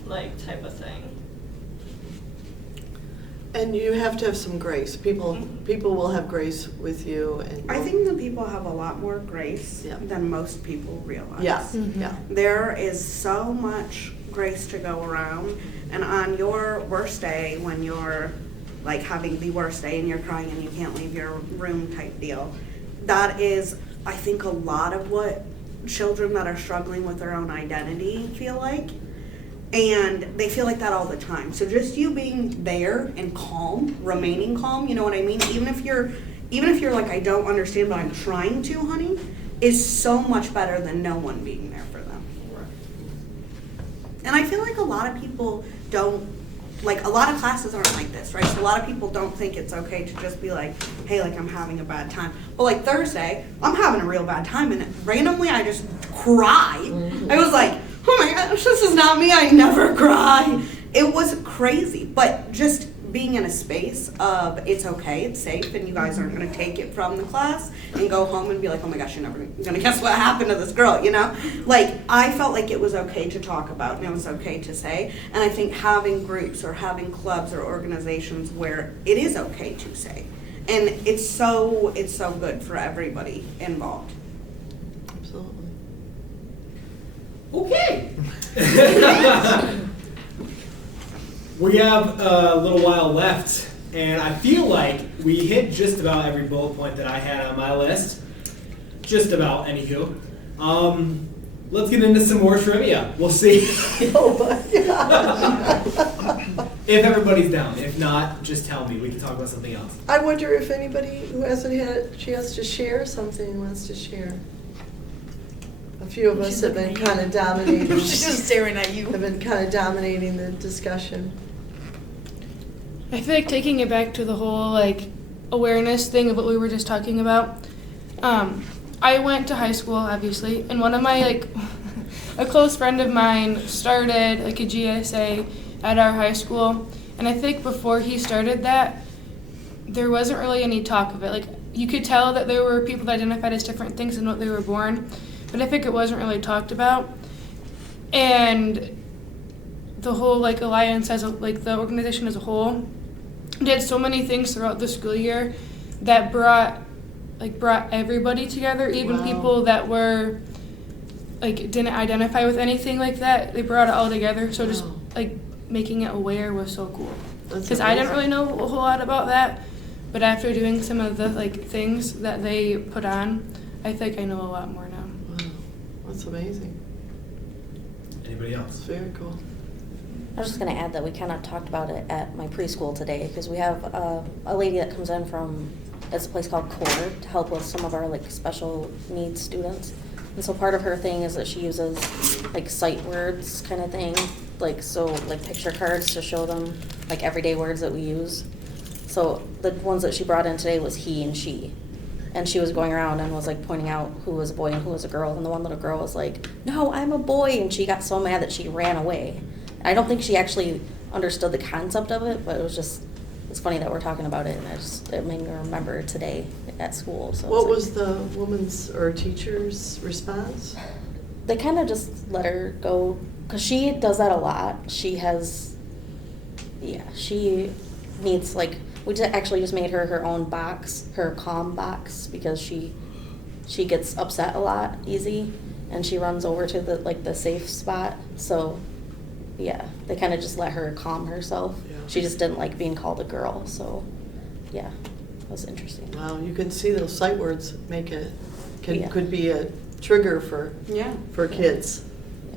like type of thing. And you have to have some grace. People will have grace with you. And I think that people have a lot more grace than most people realize. Yeah, yeah. There is so much grace to go around, and on your worst day, when you're like having the worst day and you're crying and you can't leave your room type deal, that is, I think, a lot of what children that are struggling with their own identity feel like. And they feel like that all the time. So just you being there and calm, remaining calm, you know what I mean? Even if you're like, I don't understand, but I'm trying to, honey, is so much better than no one being there for them. And I feel like a lot of people don't, like, a lot of classes aren't like this, right? So a lot of people don't think it's okay to just be like, hey, like, I'm having a bad time. But like Thursday, I'm having a real bad time, and randomly I just cry. I was like, oh my gosh, this is not me, I never cry. It was crazy, but just being in a space of it's okay, it's safe, and you guys aren't gonna take it from the class and go home and be like, oh my gosh, you're never gonna guess what happened to this girl, you know? Like, I felt like it was okay to talk about and it was okay to say, and I think having groups or having clubs or organizations where it is okay to say, and it's so good for everybody involved. Absolutely. Okay. We have a little while left, and I feel like we hit just about every bullet point that I had on my list. Just about, anywho. Let's get into some more trivia. We'll see. Oh my God. If everybody's down. If not, just tell me. We can talk about something else. I wonder if anybody who hasn't had a chance to share something wants to share. A few of us have been kind of dominating. She's just staring at you. Have been kind of dominating the discussion. I feel like taking it back to the whole like awareness thing of what we were just talking about. I went to high school, obviously, and one of my a close friend of mine started like a GSA at our high school, and I think before he started that, there wasn't really any talk of it. Like, you could tell that there were people that identified as different things than what they were born, but I think it wasn't really talked about. And the whole alliance as the organization as a whole did so many things throughout the school year that brought everybody together, even people that were didn't identify with anything like that. They brought it all together. So just making it aware was so cool. Because I didn't really know a whole lot about that, but after doing some of the things that they put on, I think I know a lot more now. Wow, that's amazing. Anybody else? Very cool. I was just going to add that we kind of talked about it at my preschool today, because we have a lady that comes in from, it's a place called CORE, to help with some of our special needs students. And so part of her thing is that she uses sight words kind of thing, picture cards to show them everyday words that we use. So the ones that she brought in today was he and she. And she was going around and was pointing out who was a boy and who was a girl. And the one little girl was like, no, I'm a boy. And she got so mad that she ran away. I don't think she actually understood the concept of it, but it's funny that we're talking about it, and it made me remember today at school. So what was the woman's or teacher's response? They kind of just let her go, because she does that a lot. She needs, we actually just made her own box, her calm box, because she gets upset a lot easy, and she runs over to the safe spot. So yeah, they kind of just let her calm herself. Yeah. She just didn't like being called a girl, so yeah, it was interesting. Wow, you can see those sight words could be a trigger for kids.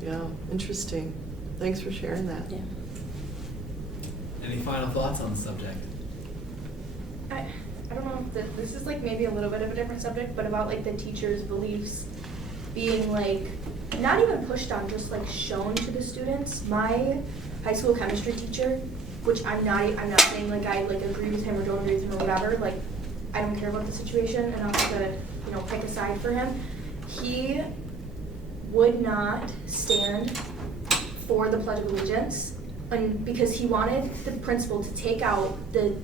Yeah, interesting. Thanks for sharing that. Yeah. Any final thoughts on the subject? I don't know if this is like maybe a little bit of a different subject, but about like the teachers' beliefs being like not even pushed on, just like shown to the students. My high school chemistry teacher, which I'm not saying like I like agree with him or don't agree with him or whatever, like I don't care about the situation and I'll have to, you know, pick a side for him. He would not stand for the Pledge of Allegiance, and because he wanted the principal to take out the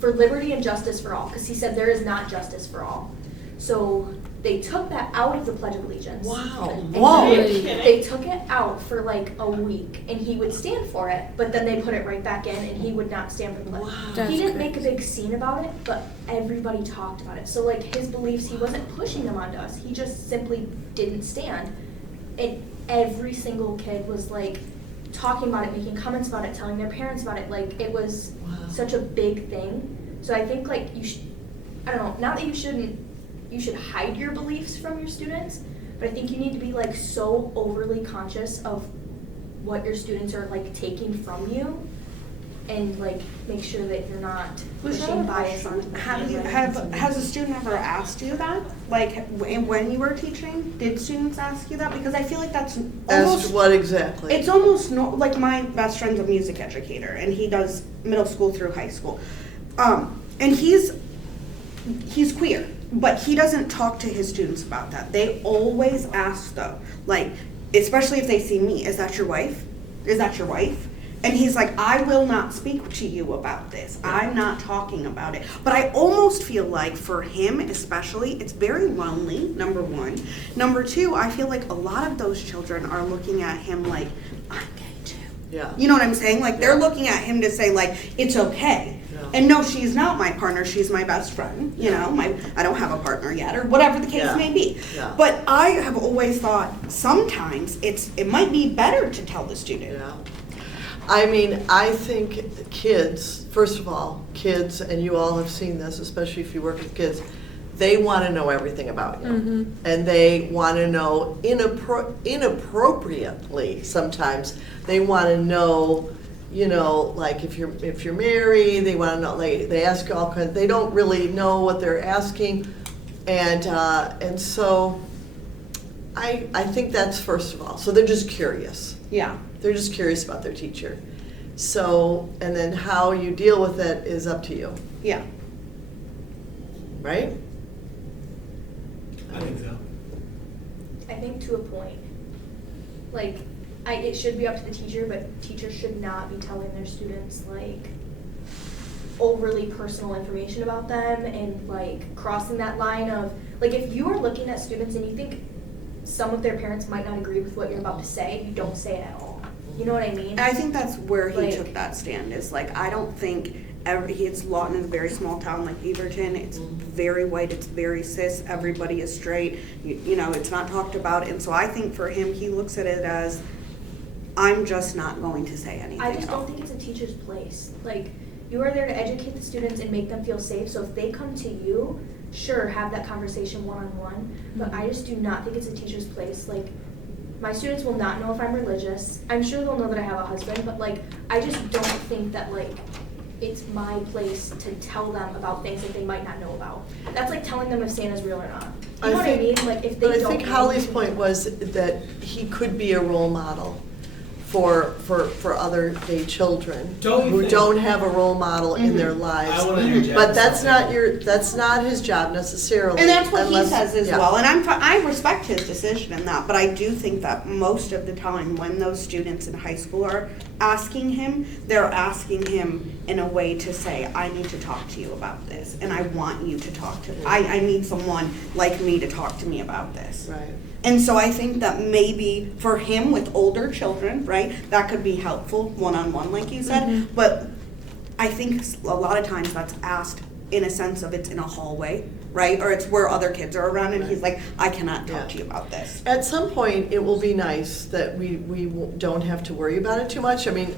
for liberty and justice for all, because he said there is not justice for all. So they took that out of the Pledge of Allegiance. Wow. And Whoa. they took it out for like a week, and he would stand for it, but then they put it right back in, and he would not stand for the pledge. Wow. He didn't make a big scene about it, but everybody talked about it. So like his beliefs, he wasn't pushing them onto us. He just simply didn't stand. And every single kid was like talking about it, making comments about it, telling their parents about it. Like it was such a big thing. So I think like I don't know, not that you should hide your beliefs from your students, but I think you need to be like so overly conscious of what your students are like taking from you, and like make sure that you're not pushing bias on them. Has a student ever asked you that? Like when you were teaching, did students ask you that? Because I feel like that's almost. Asked what exactly? It's almost like my best friend's a music educator, and he does middle school through high school, and he's queer. But he doesn't talk to his students about that. They always ask though, like, especially if they see me, is that your wife? Is that your wife? And he's like, I will not speak to you about this. I'm not talking about it. But I almost feel like for him especially, it's very lonely, number one. Number two, I feel like a lot of those children are looking at him like, I'm gay too. Yeah. You know what I'm saying? Like they're looking at him to say like, it's okay. And no, she's not my partner, she's my best friend, you know, I don't have a partner yet, or whatever the case may be. Yeah. But I have always thought sometimes it might be better to tell the student. Yeah. I mean, I think kids, first of all, kids, and you all have seen this, especially if you work with kids, they want to know everything about you. Mm-hmm. And they want to know inappropriately sometimes. They want to know, you know, like if you're married, they want to know, like they ask you all kinds, they don't really know what they're asking. And so I think that's first of all. So they're just curious. Yeah. They're just curious about their teacher. So, and then how you deal with it is up to you. Yeah. Right? I think so. I think to a point. Like, it should be up to the teacher, but teachers should not be telling their students like overly personal information about them and like crossing that line of like if you are looking at students and you think some of their parents might not agree with what you're about to say, you don't say it at all. You know what I mean? I think that's where he Like- took that stand, is like, I don't think it's Lawton is a very small town like Beaverton. It's very white, it's very cis, everybody is straight, you know, it's not talked about. And so I think for him, he looks at it as, I'm just not going to say anything I just at all. don't think it's a teacher's place. Like, you are there to educate the students and make them feel safe. So if they come to you, sure, have that conversation one-on-one. But I just do not think it's a teacher's place. Like, my students will not know if I'm religious. I'm sure they'll know that I have a husband, but like, I just don't think that like, it's my place to tell them about things that they might not know about. That's like telling them if Santa's real or not. You know what I mean? Like, if they But I don't think know- Holly's point was that he could be a role model for other gay children Don't you who think? don't have a role model in their lives. I wanna interject But that's something. that's not his job necessarily. And that's what unless- he says as yeah. well, and I respect his decision in that, but I do think that most of the time when those students in high school are asking him, they're asking him in a way to say, I need to talk to you about this, and I want you to talk to, I need someone like me to talk to me about this. Right. And so I think that maybe for him with older children, right, that could be helpful one-on-one, like you said, but I think a lot of times that's asked in a sense of it's in a hallway, right, or it's where other kids are around and he's like, I cannot talk to you about this. At some point, it will be nice that we don't have to worry about it too much. I mean,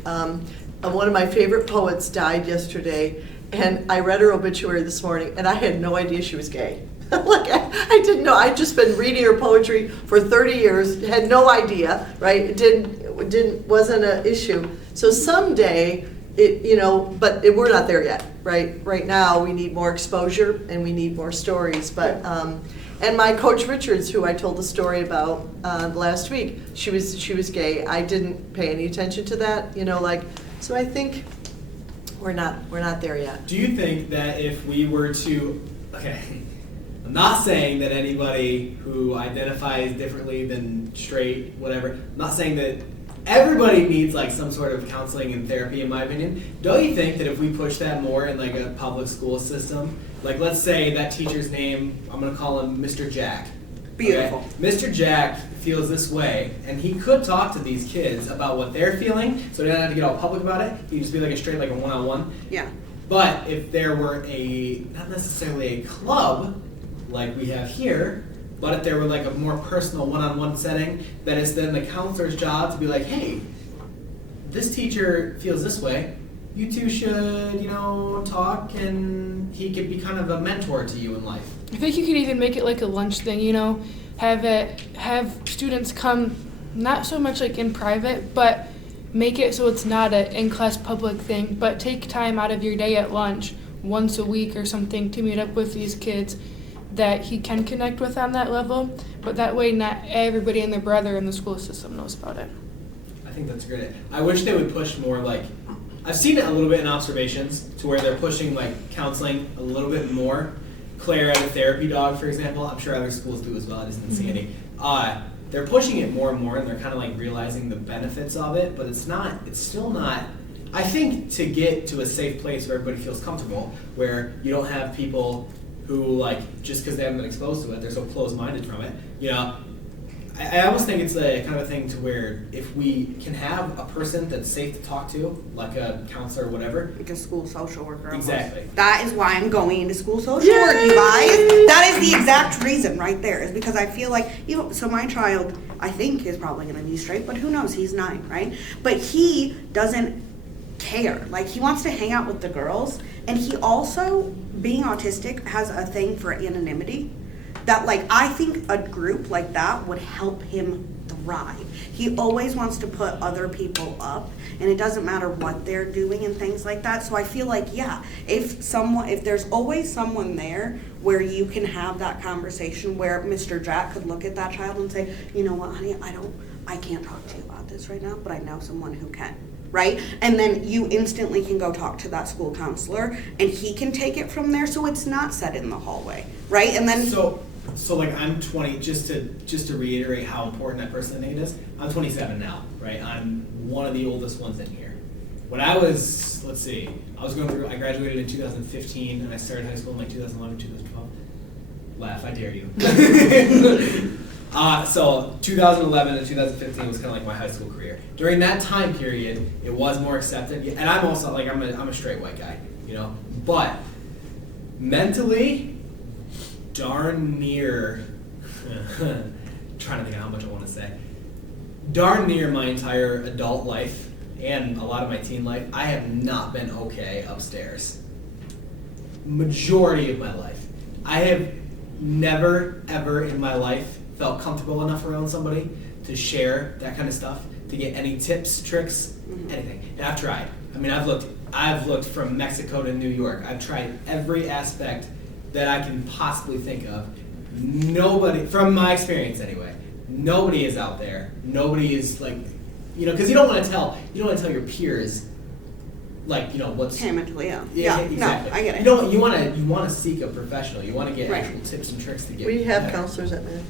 one of my favorite poets died yesterday, and I read her obituary this morning, and I had no idea she was gay. Like, I didn't know. I'd just been reading her poetry for 30 years, had no idea, right? It wasn't an issue. So someday, we're not there yet, right? Right now, we need more exposure and we need more stories. But and my coach Richards, who I told the story about last week, she was gay. I didn't pay any attention to that, So I think we're not there yet. Do you think that if we were to, I'm not saying that anybody who identifies differently than straight, whatever, I'm not saying that everybody needs like some sort of counseling and therapy, in my opinion. Don't you think that if we push that more in like a public school system, like let's say that teacher's name, I'm going to call him Mr. Jack. Beautiful. Okay? Mr. Jack feels this way, and he could talk to these kids about what they're feeling, so they don't have to get all public about it. He could just be like a one-on-one. Yeah. But if there were not necessarily a club like we have here, but if there were like a more personal one-on-one setting, then it's then the counselor's job to be like, hey, this teacher feels this way. You two should, talk, and he could be kind of a mentor to you in life. I think you could even make it like a lunch thing, have students come, not so much like in private, but make it so it's not an in-class public thing, but take time out of your day at lunch once a week or something to meet up with these kids that he can connect with on that level, but that way not everybody and their brother in the school system knows about it. I think that's great. I wish they would push more I've seen it a little bit in observations to where they're pushing counseling a little bit more. Claire as a therapy dog, for example, I'm sure other schools do as well, I just didn't see any. They're pushing it more and more, and they're kind of realizing the benefits of it, but it's still not, I think to get to a safe place where everybody feels comfortable, where you don't have people who just because they haven't been exposed to it, they're so closed-minded from it, I almost think it's a kind of a thing to where if we can have a person that's safe to talk to, like a counselor or whatever. Like a school social worker. Almost. Exactly. That is why I'm going into school social work, you guys. That is the exact reason right there, is because I feel like, so my child, I think, is probably going to be straight, but who knows, he's 9, right? But he doesn't care. He wants to hang out with the girls, and he also, being autistic, has a thing for anonymity. That I think a group like that would help him thrive. He always wants to put other people up, and it doesn't matter what they're doing and things like that. So I feel if there's always someone there where you can have that conversation where Mr. Jack could look at that child and say, you know what, honey, I can't talk to you about this right now, but I know someone who can. Right? And then you instantly can go talk to that school counselor, and he can take it from there, so it's not said in the hallway, right? And then So I'm 20, just to reiterate how important that person I think it is, I'm 27 now, right? I'm one of the oldest ones in here. When I was, I graduated in 2015, and I started high school in 2011, 2012. Laugh, I dare you. So 2011 and 2015 was kind of my high school career. During that time period, it was more accepted, and I'm also I'm a straight white guy, but mentally, darn near, trying to think of how much I want to say, darn near my entire adult life and a lot of my teen life, I have not been okay upstairs. Majority of my life. I have never, ever in my life felt comfortable enough around somebody to share that kind of stuff, to get any tips, tricks, anything. And I've tried. I've looked from Mexico to New York. I've tried every aspect that I can possibly think of. Nobody, from my experience anyway, nobody is out there. Nobody is because you don't want to tell your peers, what's mentally ill. Yeah, exactly. No, I get it. You want to seek a professional. You want to get actual tips and tricks to get. We have counselors at Mid.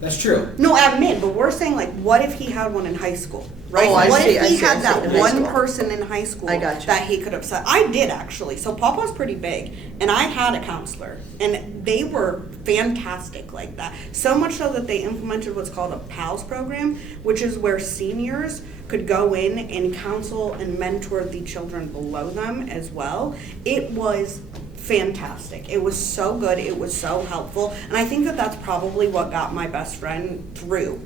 That's true. No, at Mid, but we're saying what if he had one in high school, right? Oh, What if he had had that in high one school. person in high school I got you. that he could have said? I did actually. So Papa's pretty big, and I had a counselor, and they were fantastic like that. So much so that they implemented what's called a PALS program, which is where seniors could go in and counsel and mentor the children below them as well. It was fantastic. It was so good. It was so helpful. And I think that that's probably what got my best friend through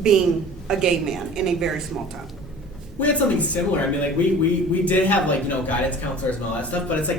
being a gay man in a very small town. We had something similar. We did have guidance counselors and all that stuff, but it's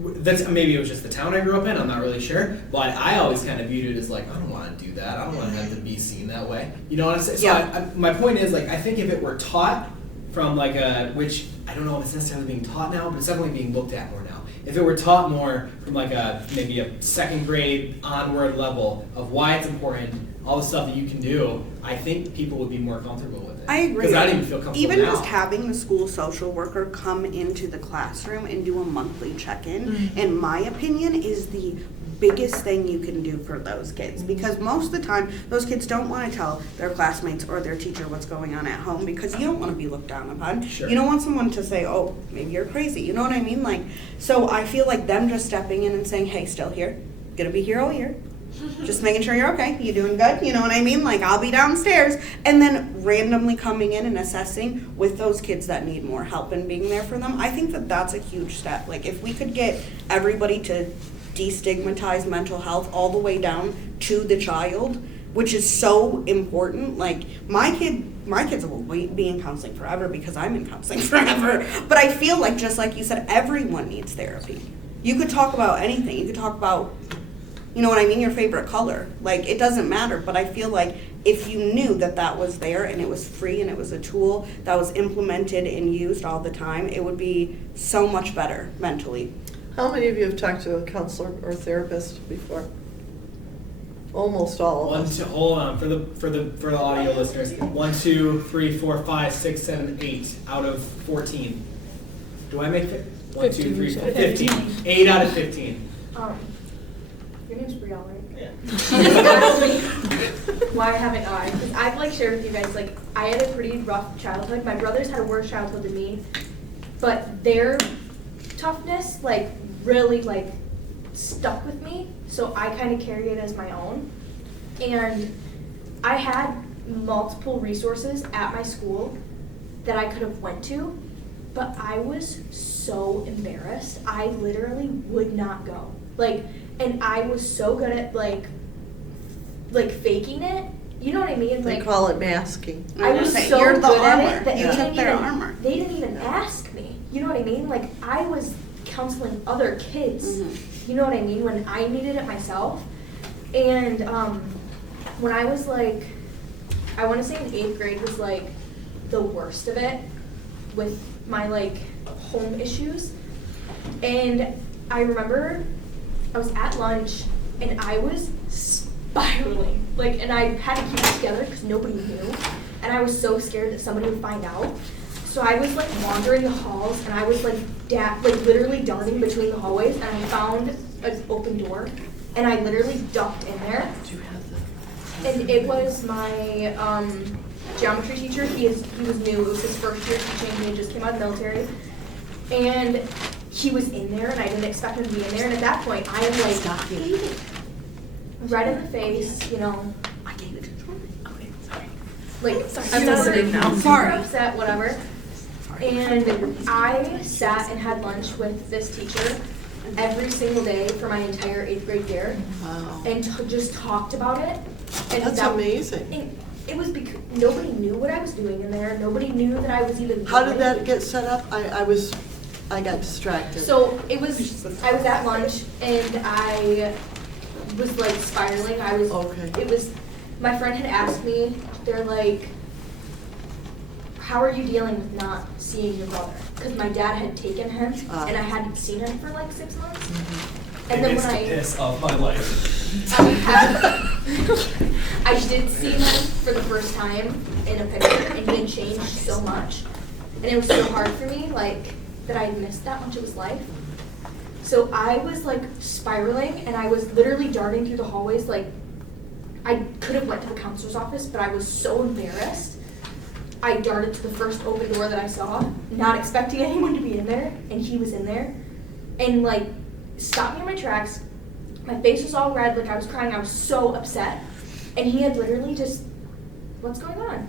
that's maybe it was just the town I grew up in. I'm not really sure, but I always kind of viewed it as I don't want to do that. I don't want to have to be seen that way. You know what I'm saying? Yeah. So my point is I think if it were taught from like which I don't know if it's necessarily being taught now, but it's definitely being looked at more now. If it were taught more from like maybe a second grade onward level of why it's important, all the stuff that you can do, I think people would be more comfortable with it. I agree. Because I don't even feel comfortable Even now. just having the school social worker come into the classroom and do a monthly check-in, in my opinion, is the biggest thing you can do for those kids, because most of the time those kids don't want to tell their classmates or their teacher what's going on at home, because you don't want to be looked down upon. Sure. You don't want someone to say, oh, maybe you're crazy, you know what I mean? Like, so I feel like them just stepping in and saying, hey, still here, gonna be here all year, just making sure you're okay, you doing good, you know what I mean? Like, I'll be downstairs, and then randomly coming in and assessing with those kids that need more help and being there for them. I think that that's a huge step. Like, if we could get everybody to destigmatize mental health all the way down to the child, which is so important. Like, my kids will be in counseling forever because I'm in counseling forever. But I feel like, just like you said, everyone needs therapy. You could talk about anything. You could talk about, you know what I mean, your favorite color. Like, it doesn't matter. But I feel like if you knew that that was there and it was free and it was a tool that was implemented and used all the time, it would be so much better mentally. How many of you have talked to a counselor or therapist before? Almost all of us. Hold on for the audio listeners. 1, 2, 3, 4, 5, 6, 7, 8 out of 14. Do I make it? 1, 2, 3, 4, 15. 8 out of 15. Your name's Brielle, right? Yeah. Why haven't I? Because I've like shared with you guys, like, I had a pretty rough childhood. My brothers had a worse childhood than me, but their toughness like really like stuck with me, so I kind of carry it as my own. And I had multiple resources at my school that I could have went to, but I was so embarrassed. I literally would not go. Like, and I was so good at like faking it. You know what I mean? They Like, call it masking. I was so You're the good at armor. it that You they took didn't their even, armor. They didn't even ask me. You know what I mean? Like, I was counseling other kids. You know what I mean? When I needed it myself. And when I was like, I want to say in 8th grade was like the worst of it with my like home issues. And I remember I was at lunch and I was spiraling. Like, and I had to keep it together because nobody knew. And I was so scared that somebody would find out. So I was like wandering the halls and I was like literally darting between the hallways, and I found an open door and I literally ducked in there. And it was my geometry teacher. He was new. It was his first year teaching. He had just came out of the military. And he was in there and I didn't expect him to be in there. And at that point I am like red in the face, you know. I gave it to him. Okay, sorry. Like, I'm listening now. Sorry. Upset, whatever. And I sat and had lunch with this teacher every single day for my entire 8th grade year. Wow. And just talked about it. And That's amazing. And it was because nobody knew what I was doing in there. Nobody knew that I was even How did going. that get set up? I got distracted. So I was at lunch and I was like spiraling. It was, my friend had asked me, they're like, how are you dealing with not seeing your brother? Because my dad had taken him and I hadn't seen him for like 6 months. And then when I piss of my life. I did see him for the first time in a picture, and he had changed so much, and it was so hard for me, like, that I missed that much of his life. So I was like spiraling, and I was literally darting through the hallways. Like, I could have went to the counselor's office, but I was so embarrassed. I darted to the first open door that I saw, not expecting anyone to be in there, and he was in there, and like stopped me in my tracks. My face was all red, like I was crying. I was so upset, and he had literally just, what's going on?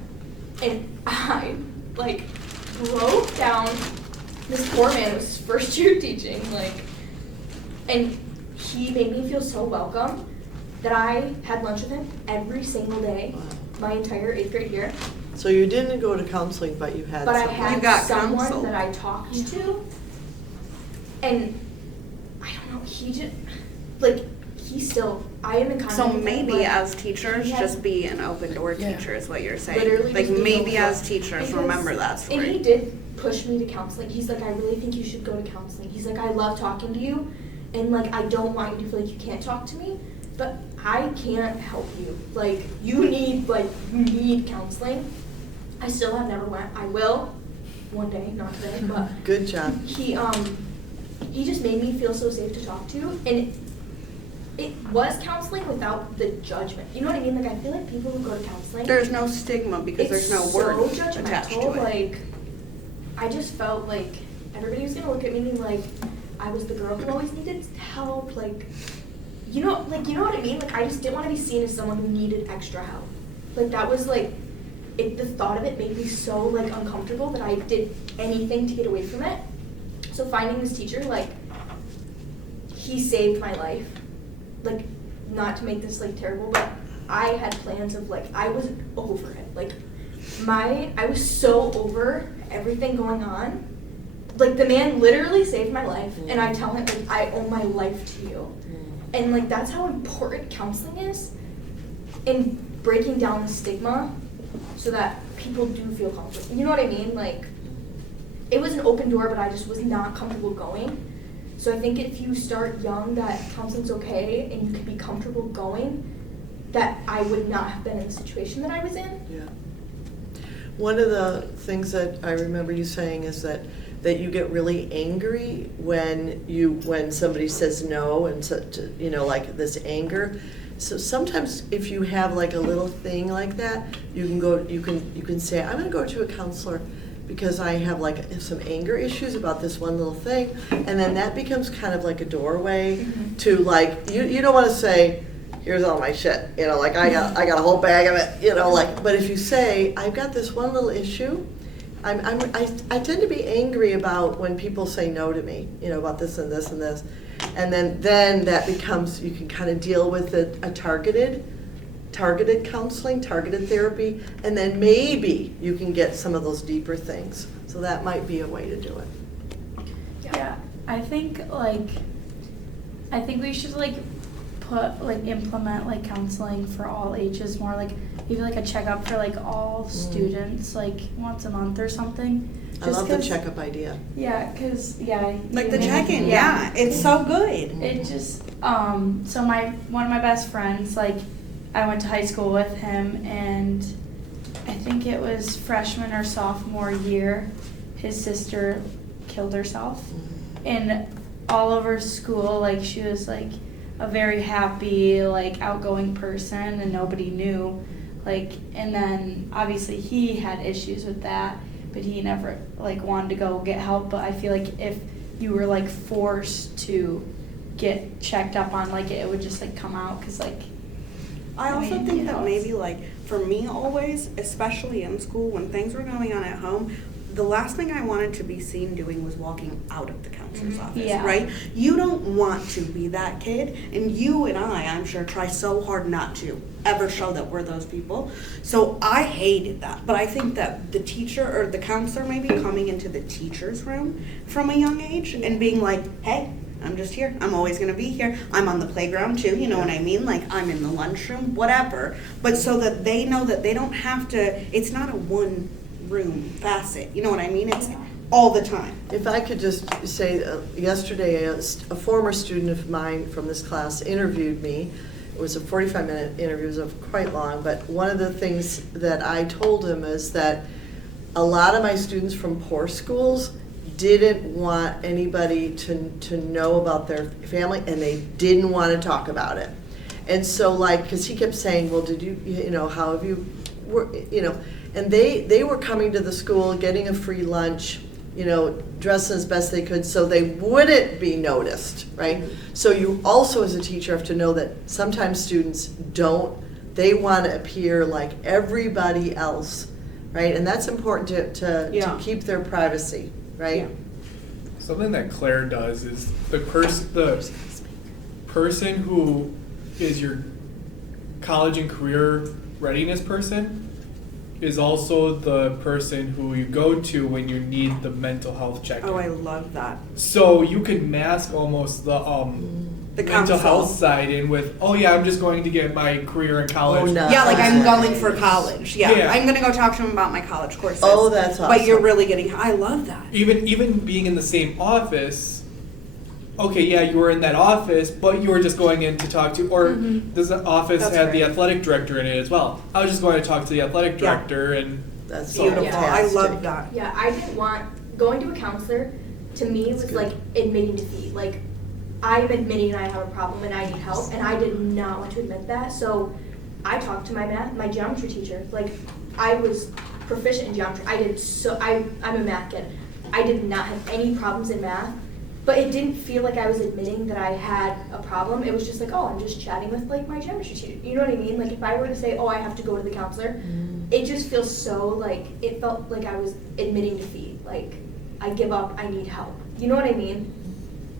And I like broke down. This poor man was his first year teaching, like, and he made me feel so welcome that I had lunch with him every single day, my entire 8th grade year. So you didn't go to counseling, but you had But I someone. had someone that I talked to, and I don't know, he just, like, he still I am in contact So with him, maybe but as teachers, he has- just be an open door teacher is what you're saying. Literally Like just be maybe open as door. teachers, Because- remember that story. And he did push me to counseling. He's like, I really think you should go to counseling. He's like, I love talking to you, and like I don't want you to feel like you can't talk to me, but I can't help you. Like you need counseling. I still have never went. I will one day, not today, but Good job. he just made me feel so safe to talk to, and it was counseling without the judgment. You know what I mean? Like I feel like people who go to counseling, There's no stigma because there's no word attached to it. Like I just felt like everybody was gonna look at me like I was the girl who always needed help. Like you know what I mean? Like I just didn't want to be seen as someone who needed extra help. Like that was like the thought of it made me so like uncomfortable that I did anything to get away from it. So finding this teacher, like he saved my life. Like not to make this like terrible, but I had plans of like I was over it. Like I was so over everything going on. Like the man literally saved my life, and I tell him like I owe my life to you, and like that's how important counseling is, in breaking down the stigma, so that people do feel comfortable. You know what I mean? Like it was an open door, but I just was not comfortable going. So I think if you start young that counseling's okay and you can be comfortable going, that I would not have been in the situation that I was in. Yeah. One of the things that I remember you saying is that you get really angry when somebody says no, and so, like this anger. So sometimes if you have like a little thing like that, you can say, I'm gonna go to a counselor because I have like some anger issues about this one little thing, and then that becomes kind of like a doorway to like you don't want to say, here's all my shit, like I got a whole bag of it, like. But if you say, I've got this one little issue, I tend to be angry about when people say no to me, about this and this and this, and then that becomes, you can kind of deal with a targeted counseling, targeted therapy, and then maybe you can get some of those deeper things. So that might be a way to do it. Yeah, I think we should implement like counseling for all ages more, like maybe like a checkup for like all students like once a month or something. I love the checkup idea. Yeah, cause like the check-in. Yeah, it's so good. It just so one of my best friends, like I went to high school with him, and I think it was freshman or sophomore year, his sister killed herself, and all over school, like she was like a very happy, like outgoing person, and nobody knew, like, and then obviously he had issues with that, but he never like wanted to go get help. But I feel like if you were like forced to get checked up on, like it would just like come out, because like I also think that maybe like for me always, especially in school when things were going on at home, the last thing I wanted to be seen doing was walking out of the counselor's office, right? You don't want to be that kid, and you and I'm sure, try so hard not to ever show that we're those people. So I hated that, but I think that the teacher or the counselor maybe coming into the teacher's room from a young age and being like, hey, I'm just here. I'm always going to be here. I'm on the playground too, you know what I mean? Like I'm in the lunchroom, whatever. But so that they know that they don't have to, it's not a one room facet, you know what I mean? It's all the time. If I could just say, yesterday a former student of mine from this class interviewed me. It was a 45-minute interview, it was quite long, but one of the things that I told him is that a lot of my students from poor schools didn't want anybody to know about their family, and they didn't want to talk about it. And so like, because he kept saying, well, did how have you, and they were coming to the school, getting a free lunch, dressing as best they could so they wouldn't be noticed, right? So you also as a teacher have to know that sometimes students they want to appear like everybody else, right? And that's important to keep their privacy, right? Yeah. Something that Claire does is the person who is your college and career readiness person is also the person who you go to when you need the mental health check-in. Oh, I love that. So you can mask almost the The mental council. health side in with, oh yeah, I'm just going to get my career in college. Oh, no. Yeah, like I'm going for college. Yeah. Yeah. I'm gonna go talk to him about my college courses. Oh, that's But you're awesome. really getting, I love that. Even being in the same office, okay, yeah, you were in that office, but you were just going in to talk to, or this office That's had the right. athletic director in it as well. I was just going to talk to the athletic Yeah. director, and That's Beautiful. I fantastic. love that. Yeah, I didn't want, going to a counselor, to me, was like admitting defeat. Like, I'm admitting I have a problem and I need help, and I did not want to admit that. So I talked to my geometry teacher. Like, I was proficient in geometry. I'm a math kid. I did not have any problems in math, but it didn't feel like I was admitting that I had a problem. It was just like, oh, I'm just chatting with like my geometry teacher. You know what I mean? Like, if I were to say, oh, I have to go to the counselor, it just feels so like, it felt like I was admitting defeat. Like, I give up, I need help. You know what I mean?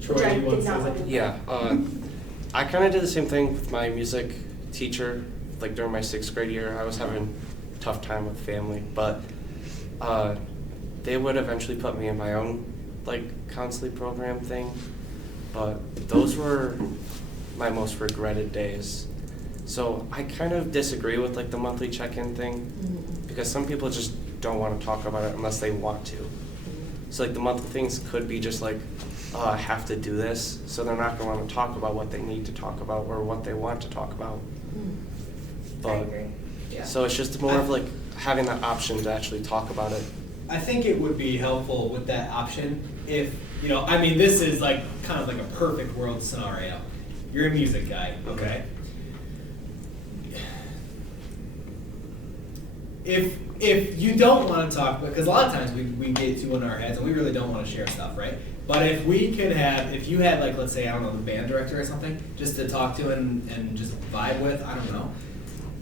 Troy, Which I you want did to not say want to something? do. Yeah, I kind of did the same thing with my music teacher. Like during my 6th grade year, I was having a tough time with family, but they would eventually put me in my own like counseling program thing. But those were my most regretted days. So I kind of disagree with like the monthly check-in thing because some people just don't want to talk about it unless they want to. So like the monthly things could be just like, oh, I have to do this, so they're not going to want to talk about what they need to talk about or what they want to talk about. But I agree. Yeah. so it's just more of like having that option to actually talk about it. I think it would be helpful with that option if, you know, I mean, this is like kind of like a perfect world scenario. You're a music guy, okay? If you don't want to talk, because a lot of times we get too in our heads and we really don't want to share stuff, right? But if you had like, let's say, I don't know, the band director or something, just to talk to and just vibe with, I don't know,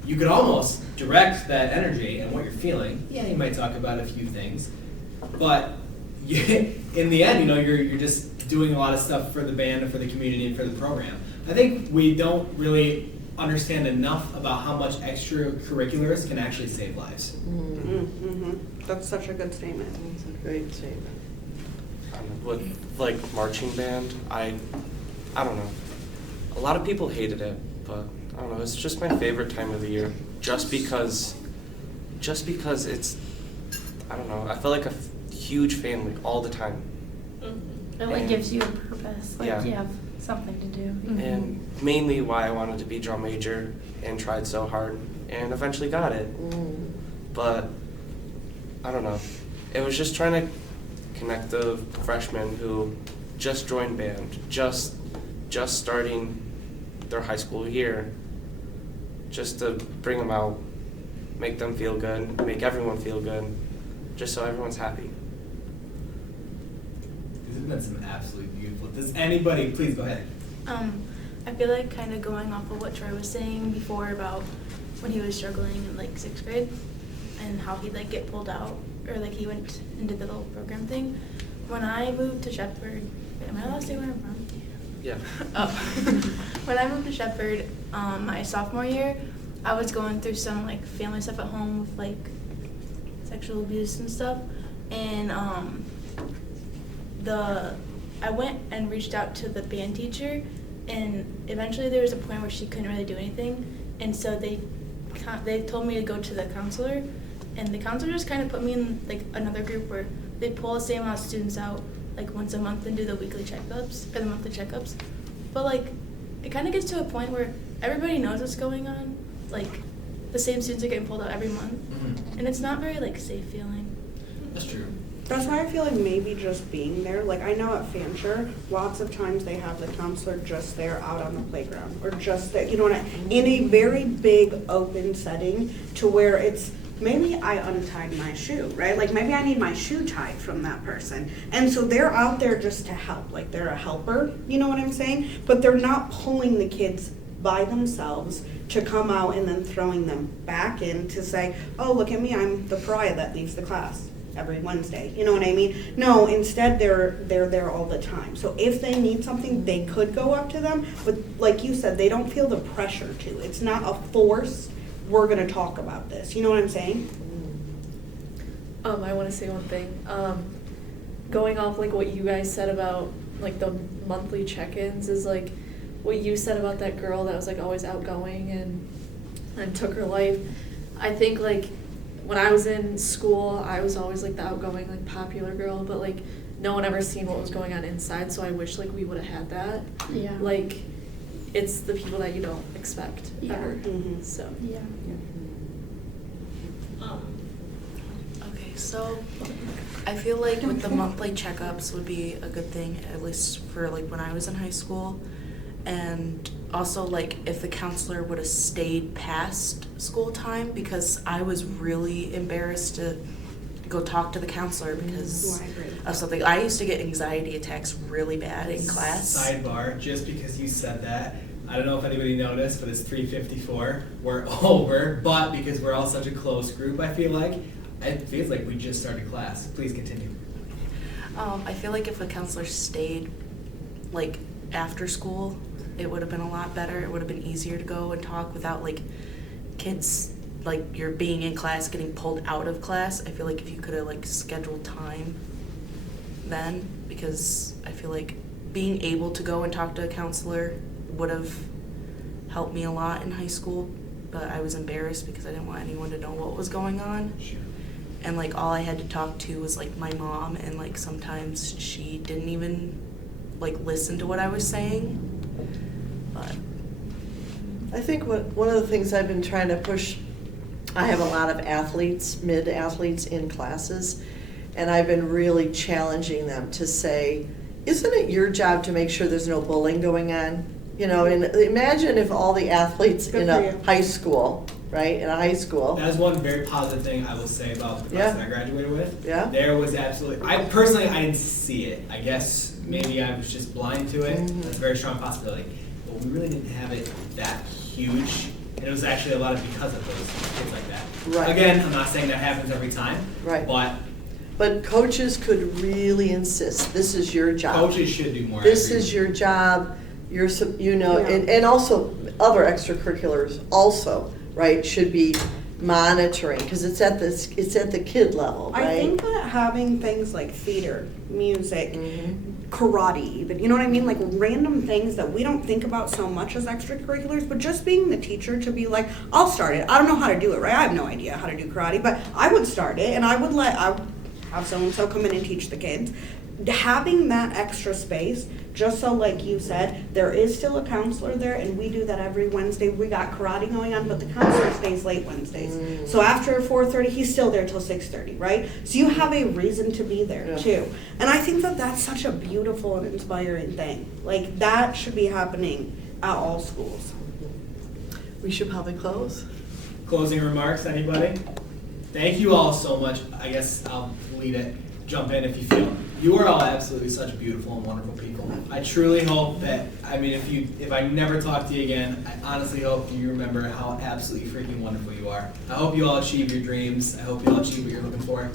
you could almost direct that energy and what you're feeling. Yeah, you might talk about a few things, but in the end, you know, you're just doing a lot of stuff for the band and for the community and for the program. I think we don't really understand enough about how much extracurriculars can actually save lives. That's such a good statement. That's a great statement. With like marching band, I don't know. A lot of people hated it, but I don't know. It's just my favorite time of the year, just because it's, I don't know. I feel like a huge family all the time. It like And- gives you a purpose. Like Yeah. you have something to do. And mainly why I wanted to be drum major and tried so hard and eventually got it. But I don't know. It was just trying to connect the freshmen who just joined band, just starting their high school year, just to bring them out, make them feel good, make everyone feel good, just so everyone's happy. These have been some absolutely beautiful. Does anybody, please go ahead. I feel like kind of going off of what Troy was saying before about when he was struggling in like 6th grade and how he'd like get pulled out or like he went into the little program thing. When I moved to Shepherd, wait, am I allowed to say where I'm from? Yeah. Oh. When I moved to Shepherd, my sophomore year, I was going through some like family stuff at home with like sexual abuse and stuff, and I went and reached out to the band teacher, and eventually there was a point where she couldn't really do anything, and so they told me to go to the counselor, and the counselor just kind of put me in like another group where they'd pull the same amount of students out like once a month and do the weekly checkups or the monthly checkups, but like it kind of gets to a point where everybody knows what's going on, like the same students are getting pulled out every month, and it's not very like safe feeling. That's true. That's why I feel like maybe just being there, like I know at Fancher, lots of times they have the counselor just there out on the playground or just there, you know what in a very big open setting to where it's, maybe I untied my shoe, right? Like maybe I need my shoe tied from that person. And so they're out there just to help, like they're a helper, you know what I'm saying? But they're not pulling the kids by themselves to come out and then throwing them back in to say, oh, look at me, I'm the pariah that leaves the class every Wednesday. You know what I mean? No, instead they're there all the time. So if they need something, they could go up to them. But like you said, they don't feel the pressure to. It's not a force, we're going to talk about this. You know what I'm saying? I want to say one thing. Going off like what you guys said about like the monthly check-ins is like what you said about that girl that was like always outgoing and took her life. I think like when I was in school, I was always like the outgoing, like popular girl, but like no one ever seen what was going on inside, so I wish like we would have had that. Yeah. Like it's the people that you don't expect ever. Mm-hmm. So Yeah. Okay, so I feel like with the monthly checkups would be a good thing, at least for like when I was in high school. And also like if the counselor would have stayed past school time, because I was really embarrassed to go talk to the counselor because of something. I used to get anxiety attacks really bad in class. Sidebar, just because you said that, I don't know if anybody noticed, but it's 3:54. We're over, but because we're all such a close group, I feel like, it feels like we just started class. Please continue. I feel like if a counselor stayed like after school, it would have been a lot better. It would have been easier to go and talk without like kids, like you're being in class getting pulled out of class. I feel like if you could have like scheduled time then, because I feel like being able to go and talk to a counselor would have helped me a lot in high school, but I was embarrassed because I didn't want anyone to know what was going on. Sure. And like all I had to talk to was like my mom, and like sometimes she didn't even like listen to what I was saying. But I think one of the things I've been trying to push, I have a lot of athletes, mid-athletes in classes, and I've been really challenging them to say, isn't it your job to make sure there's no bullying going on? You know, and imagine if all the athletes in a high school, right, in a high school. That is one very positive thing I will say about the class that I graduated with. Yeah. There was absolutely, I didn't see it. I guess maybe I was just blind to it. Mm-hmm. That's a very strong possibility. But we really didn't have it that huge. And it was actually a lot of because of those kids like that. Right. Again, I'm not saying that happens every time. Right. But coaches could really insist, this is your job. Coaches should do more. This is your job. And also other extracurriculars also, right, should be monitoring, because it's at the kid level, right? I think that having things like theater, music, karate even, you know what I mean? Like random things that we don't think about so much as extracurriculars, but just being the teacher to be like, I'll start it. I don't know how to do it, right? I have no idea how to do karate, but I would start it, and I would have so-and-so come in and teach the kids. Having that extra space, just so like you said, there is still a counselor there, and we do that every Wednesday. We got karate going on, but the counselor stays late Wednesdays. So after 4:30, he's still there till 6:30, right? So you have a reason to be there too. And I think that that's such a beautiful and inspiring thing. Like that should be happening at all schools. We should probably close. Closing remarks, anybody? Thank you all so much. I guess I'll lead it. Jump in if you feel. You are all absolutely such beautiful and wonderful people. I truly hope that, I mean, if I never talk to you again, I honestly hope you remember how absolutely freaking wonderful you are. I hope you all achieve your dreams. I hope you all achieve what you're looking for.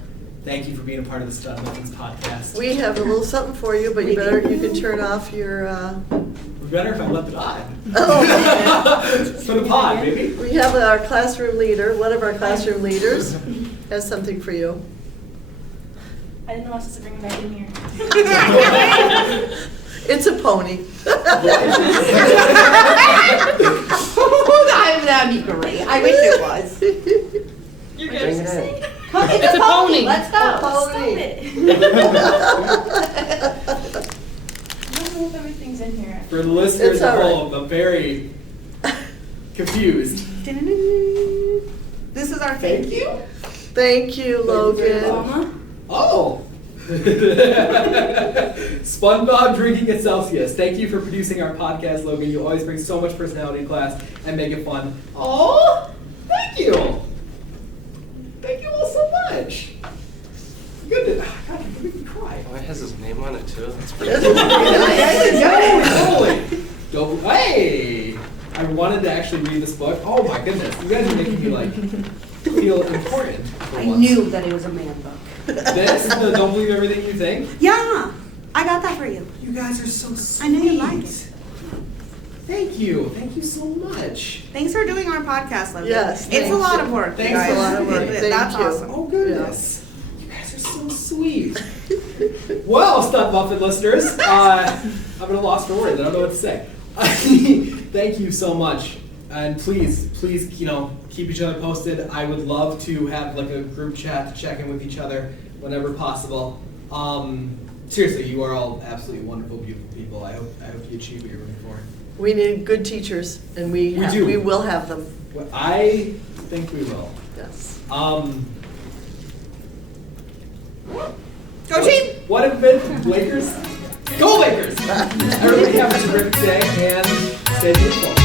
Thank you for being a part of the StudMuffins Podcast. We have a little something for you, but you can turn off your... It would be better if I left it on. Oh. For the pod, maybe. We have our classroom leader, one of our classroom leaders, has something for you. I didn't know I was supposed to bring it back in here. It's a pony. That'd be great. I wish it was. You guys It's a pony. Let's go. A pony. Stop it. I don't know if everything's in here. For the listeners It's at all right. home, I'm very confused. This is our thank you. Thank you, Logan. Mama? Oh! SpongeBob drinking at Celsius. Thank you for producing our podcast, Logan. You always bring so much personality to class and make it fun. Oh, thank you. Thank you all so much. Goodness, God, you make me cry. Oh, it has his name on it too. That's pretty cool. Hey! I wanted to actually read this book. Oh my goodness, you guys are making me like feel important. I knew that it was a man book. This is the Don't Believe Everything You Think? Yeah, I got that for you. You guys are so sweet. I know you like it. Thank you. Thank you so much. Thanks for doing our podcast, Logan. Yes, It's a lot of work. Thanks guys. a lot of work. That's Thank you. awesome. Oh, goodness. You guys are so sweet. Well, StudMuffin listeners, I'm at a loss for words. I don't know what to say. Thank you so much. And please, keep each other posted. I would love to have like a group chat to check in with each other whenever possible. Seriously, you are all absolutely wonderful, beautiful people. I hope you achieve what you're looking for. We need good teachers, and we do. We will have them. Well, I think we will. Yes. Go team! What have been Lakers? Go Lakers! Everybody have a terrific day and stay beautiful.